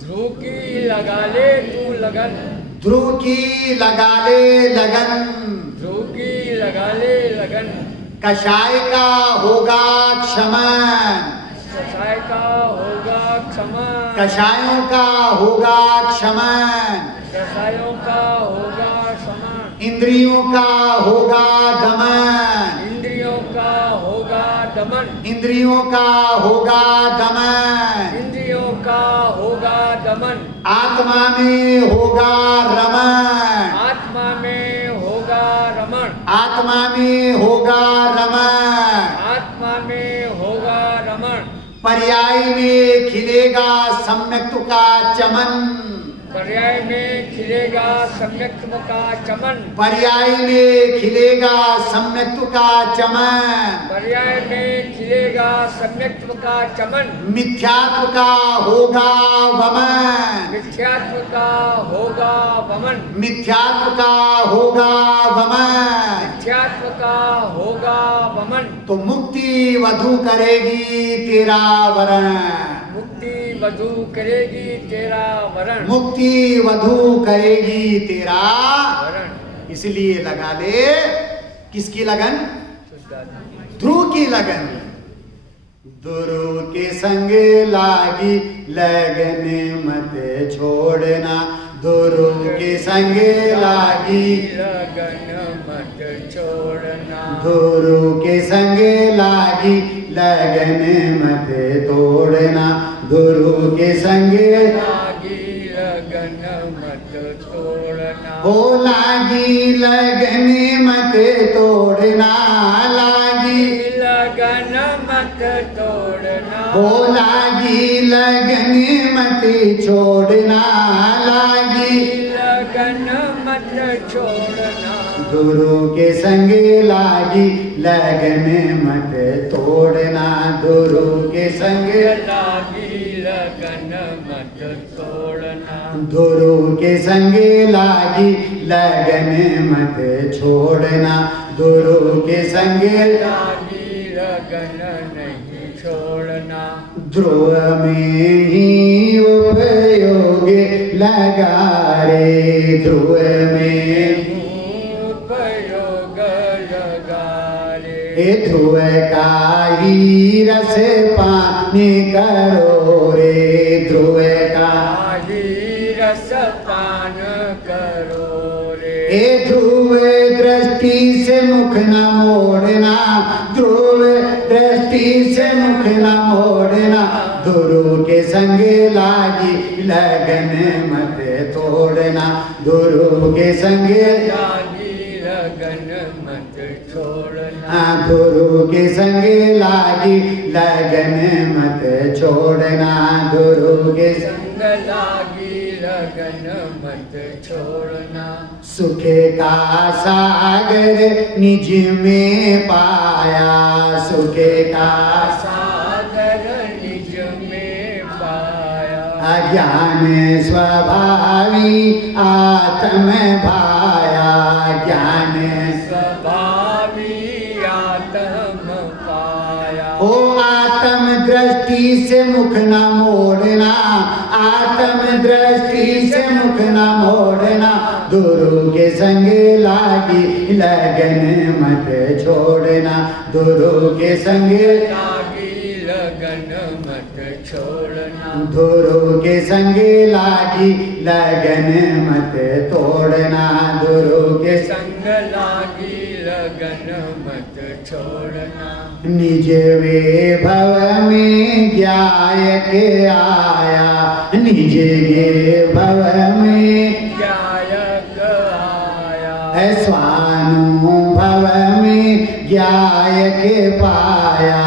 ध्रुव की लगा ले तू लगन, ध्रुव की लगा ले लगन, ध्रुव की लगा ले लगन। कषाय का होगा क्षमन, कषाय का होगा क्षमन, कषायों का होगा क्षमन, कषायों का होगा क्षमन। इंद्रियों का होगा दमन, इंद्रियों का होगा दमन, इंद्रियों का होगा दमन, इंद्रियों का होगा दमन। आत्मा में होगा रमण, आत्मा में होगा रमण, आत्मा में होगा रमण। आत्मा में होगा रमण। पर्याय में खिलेगा सम्यक्त्व का चमन, पर्याय में खिलेगा सम्यक्त्व का चमन, पर्याय में खिलेगा सम्यक्त्व का चमन, पर्याय में खिलेगा सम्यक्त्व का चमन, मिथ्यात्व का होगा वमन, मिथ्यात्व का होगा वमन, मिथ्यात्व का होगा वमन। मिथ्यात्व का होगा वमन। तो मुक्ति वधु करेगी तेरा वरण, मुक्ति वधु करेगी तेरा वरण, मुक्ति वधु करेगी तेरा वरण। इसलिए लगा ले किसकी लगन? ध्रुव की लगन। ध्रुव के संग लागी लगन मत छोड़ना, ध्रुव के संग लागी लगन मत छोड़ना, ध्रुव के संग लागी लगन मत तोड़ना, ध्रुव के संग लागी लगन मत छोड़ना, हो लागी लगन मत तोड़ना, लागी लगन मत तोड़ना, हो लागी लगन मत छोड़ना, लागी लगन मत छोड़ना, ध्रुव के संग लागी लगन मत तोड़ना, ध्रुव के संग लागी लगन मत तोड़ना, ध्रुव के संग लागी लगन मत छोड़ना, ध्रुव के संग लागी लगन नहीं छोड़ना, ध्रुव में ही उपयोग लगा रे, ध्रुव में उपयोग लगा रे, ए ध्रुव का ही रस पानी करो रे, ध्रुव का ही रस पान करो रे, ए ध्रुव दृष्टि से मुख न मोड़ना, ध्रुव दृष्टि से मुख न मोड़ना, ध्रुव के संग लागी लगन मत तोड़ना, ध्रुव के संग लागी लगन मत छोड़ना, ध्रुव के संग लागी लगन मत छोड़ना, ध्रुव के संग लागी लगन मत छोड़ना, सुख का सागर निज में पाया, सुख का सागर निज में पाया, अज्ञान स्वभावी आत्म भाया, ज्ञान स्वभावी आत्म पाया, ओ आत्म दृष्टि से मुख न मोड़ना, आत्म दृष्टि से मुख न मोड़ना, ध्रुव के संग लागी लगन मत छोड़ना, ध्रुव के संग लागी लगन मत छोड़ना, ध्रुव के संग लागी लगन मत तोड़ना, ध्रुव के संग लागी लगन मत छोड़ना, निज वैभव में गायक आया, निज वैभव में गायक आया, स्वानुभव में गायक पाया,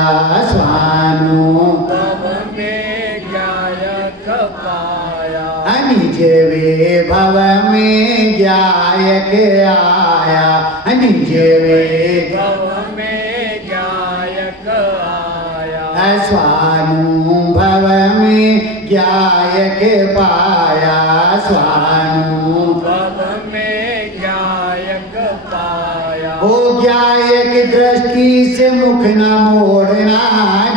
स्वानुभव में गायक पाया, निज वैभव में गायक आया, निज भव में गायक आया, स्वानुभव में गायक पाया, स्वानुभव में गायक पाया, ओ गायक दृष्टि से मुख न मोड़ना,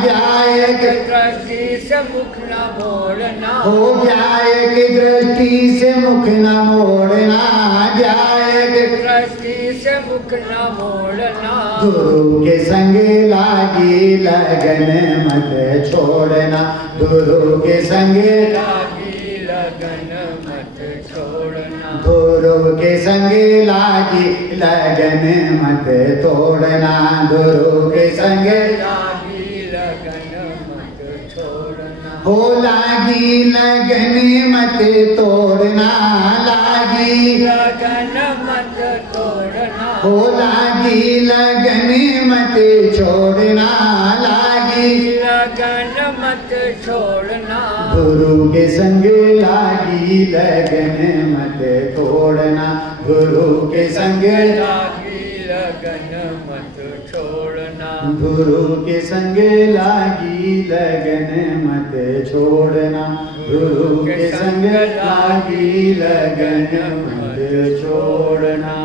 गायक दृष्टि से मुख न मोड़ना, ओ गायक दृष्टि से मुख न मोड़ना, गायक दृष्टि से मुख न मोड़ना, ध्रुव के संग लागी लगन मत छोड़ना, ध्रुव के संग लागी लगन मत छोड़ना, ध्रुव के संग लागी लगन मत तोड़ना, ध्रुव के संग लागी लगन मत छोड़ना, हो लागी लगन मत तोड़ना, लागी लगन मत तोड़ना, हो लागी लगन मत छोड़ना, लागी लगन मत गुरु के संग लागी लगन मत तोड़ना, गुरु के संग लागी लगन मत छोड़ना, गुरु के संग लागी लगन मत छोड़ना, गुरु के संग लागी लगन मत छोड़ना।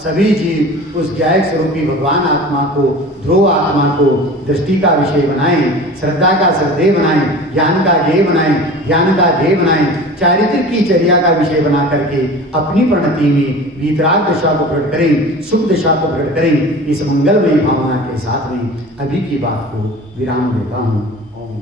सभी जीव उस ज्ञायक स्वरूपी भगवान आत्मा को, ध्रुव आत्मा को दृष्टि का विषय बनाएं, श्रद्धा का श्रद्धेय बनाएं, ज्ञान का ज्ञेय बनाएं, ज्ञान का ध्येय बनाएं, चारित्र्य की चर्या का विषय बना करके अपनी परिणति में वीतराग दशा को प्रकट करें, सुख दशा को प्रकट करें। इस मंगलमयी भावना के साथ में अभी की बात को विराम देता हूँ। ओम